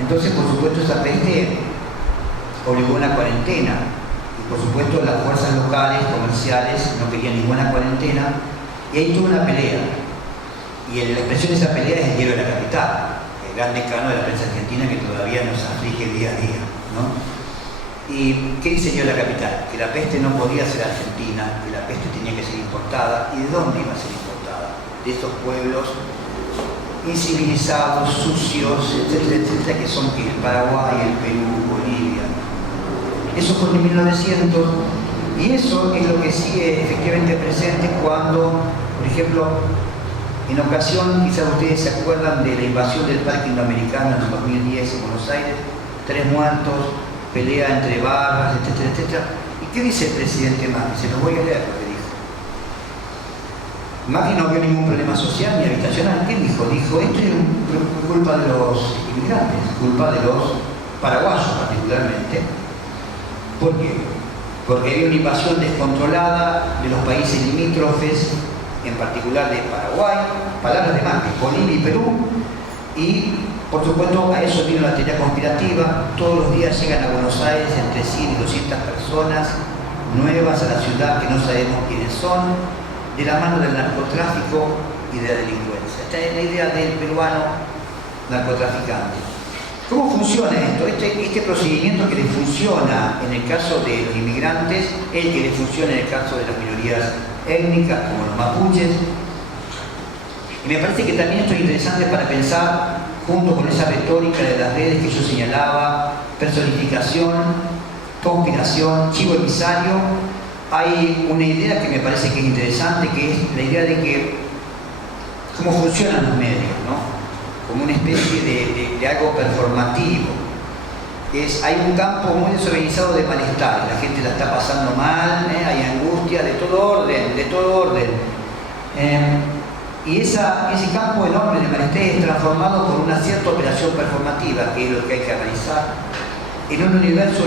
Entonces, por supuesto, esa peste obligó a una cuarentena, y por supuesto las fuerzas locales, comerciales, no querían ninguna cuarentena, y ahí tuvo una pelea. Y la expresión de esa pelea es el diario de la capital, el gran decano de la prensa argentina que todavía nos aflige día a día, ¿no? ¿Y qué diseñó la capital? Que la peste no podía ser argentina, que la peste tenía que ser importada. ¿Y de dónde iba a ser importada? De estos pueblos incivilizados, sucios, etcétera, etcétera, que son el Paraguay, el Perú, Bolivia. Eso fue en 1900, y eso es lo que sigue efectivamente presente cuando, por ejemplo, en ocasión, quizás ustedes se acuerdan de la invasión del Parque Indoamericano en el 2010 en Buenos Aires, 3 muertos, pelea entre barras, etcétera, etcétera. ¿Y qué dice el presidente Macri? Se los voy a leer lo que dijo. Macri no vio ningún problema social ni habitacional. ¿Qué dijo? Dijo, esto es culpa de los inmigrantes, culpa de los paraguayos particularmente. ¿Por qué? Porque había una invasión descontrolada de los países limítrofes, en particular de Paraguay, palabras de Macri, Bolivia y Perú, y por supuesto a eso vino la teoría conspirativa. Todos los días llegan a Buenos Aires entre 100 y 200 personas nuevas a la ciudad que no sabemos quiénes son, de la mano del narcotráfico y de la delincuencia. Esta es la idea del peruano narcotraficante. ¿Cómo funciona esto? Este procedimiento que le funciona en el caso de los inmigrantes, el que le funciona en el caso de las minorías étnicas, como los mapuches. Y me parece que también esto es interesante para pensar, junto con esa retórica de las redes que yo señalaba, personificación, conspiración, chivo emisario, hay una idea que me parece que es interesante, que es la idea de que cómo funcionan los medios, ¿no? Como una especie de algo performativo. Hay un campo muy desorganizado de malestar, la gente la está pasando mal, hay angustia de todo orden. Y ese campo enorme de malestar es transformado por una cierta operación performativa, que es lo que hay que analizar, en un universo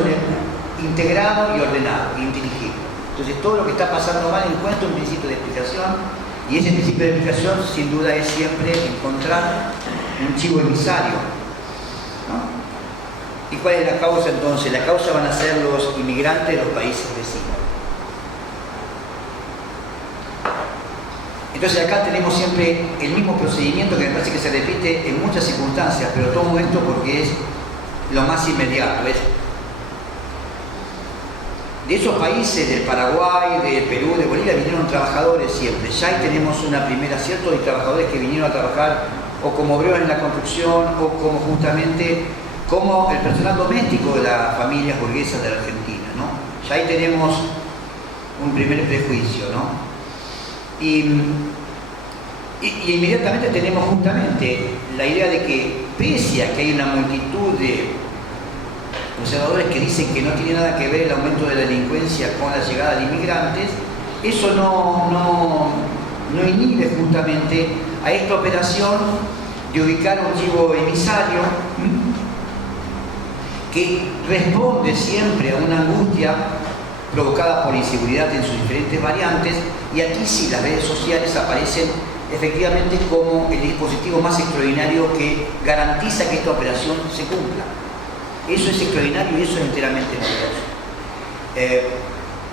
integrado y ordenado, inteligible. Entonces todo lo que está pasando mal encuentra un principio de explicación, y ese principio de explicación sin duda es siempre encontrar un chivo emisario, ¿no? ¿Y cuál es la causa entonces? La causa van a ser los inmigrantes de los países vecinos. Entonces acá tenemos siempre el mismo procedimiento que me parece que se repite en muchas circunstancias, pero tomo esto porque es lo más inmediato. De esos países, del Paraguay, del Perú, de Bolivia, vinieron trabajadores siempre. Ya ahí tenemos una primera, ¿cierto? De trabajadores que vinieron a trabajar o como obreros en la construcción o como justamente como el personal doméstico de las familias burguesas de la Argentina, ¿no? Ya ahí tenemos un primer prejuicio, ¿no? Y inmediatamente tenemos justamente la idea de que pese a que hay una multitud de observadores que dicen que no tiene nada que ver el aumento de la delincuencia con la llegada de inmigrantes, eso no inhibe justamente a esta operación de ubicar un chivo emisario que responde siempre a una angustia provocada por inseguridad en sus diferentes variantes, y aquí sí las redes sociales aparecen efectivamente como el dispositivo más extraordinario que garantiza que esta operación se cumpla. Eso es extraordinario y eso es enteramente novedoso.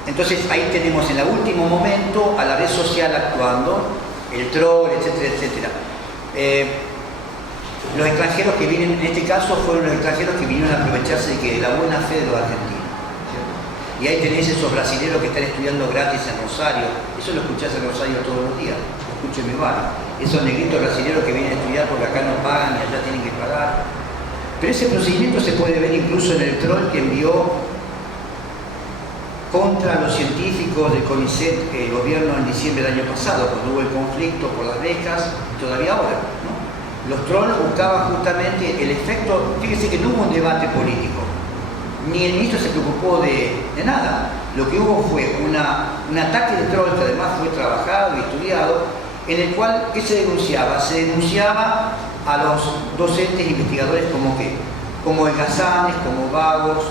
Entonces ahí tenemos en el último momento a la red social actuando, el troll, etcétera, etcétera. Los extranjeros que vienen, en este caso fueron los extranjeros que vinieron a aprovecharse de la buena fe de los argentinos. Y ahí tenés esos brasileños que están estudiando gratis en Rosario. Eso lo escuchás en Rosario todos los días, lo escucho en mi barrio. Esos negritos brasileños que vienen a estudiar porque acá no pagan y allá tienen que pagar. Pero ese procedimiento se puede ver incluso en el troll que envió contra los científicos del CONICET el gobierno en diciembre del año pasado, cuando hubo el conflicto por las becas, y todavía ahora, ¿no? Los trolls buscaban justamente el efecto. Fíjense que no hubo un debate político, ni el ministro se preocupó de nada. Lo que hubo fue un ataque de trolls que además fue trabajado y estudiado, en el cual, ¿qué se denunciaba? Se denunciaba a los docentes investigadores como holgazanes, como vagos,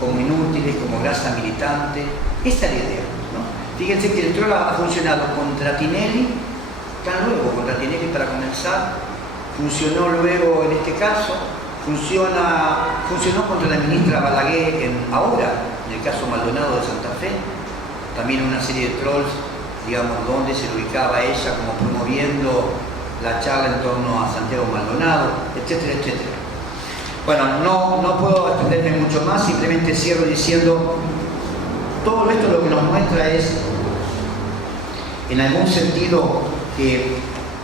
como inútiles, como grasa militante. Esa es la idea, ¿no? Fíjense que el troll ha funcionado contra Tinelli, tan luego contra Tinelli para comenzar, funcionó luego en este caso, funcionó contra la ministra Balaguer ahora, en el caso Maldonado de Santa Fe, también una serie de trolls, digamos, donde se ubicaba ella como promoviendo la charla en torno a Santiago Maldonado, etcétera, etcétera. Bueno, no puedo extenderme mucho más, simplemente cierro diciendo, todo esto lo que nos muestra es, en algún sentido, que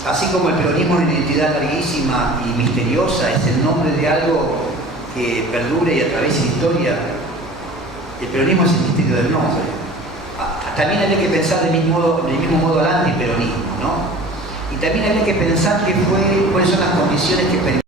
así como el peronismo es una identidad larguísima y misteriosa, es el nombre de algo que perdure y atraviesa la historia, el peronismo es el misterio del nombre. También hay que pensar del mismo modo al antiperonismo, ¿no? Y también hay que pensar cuáles son las condiciones que permiten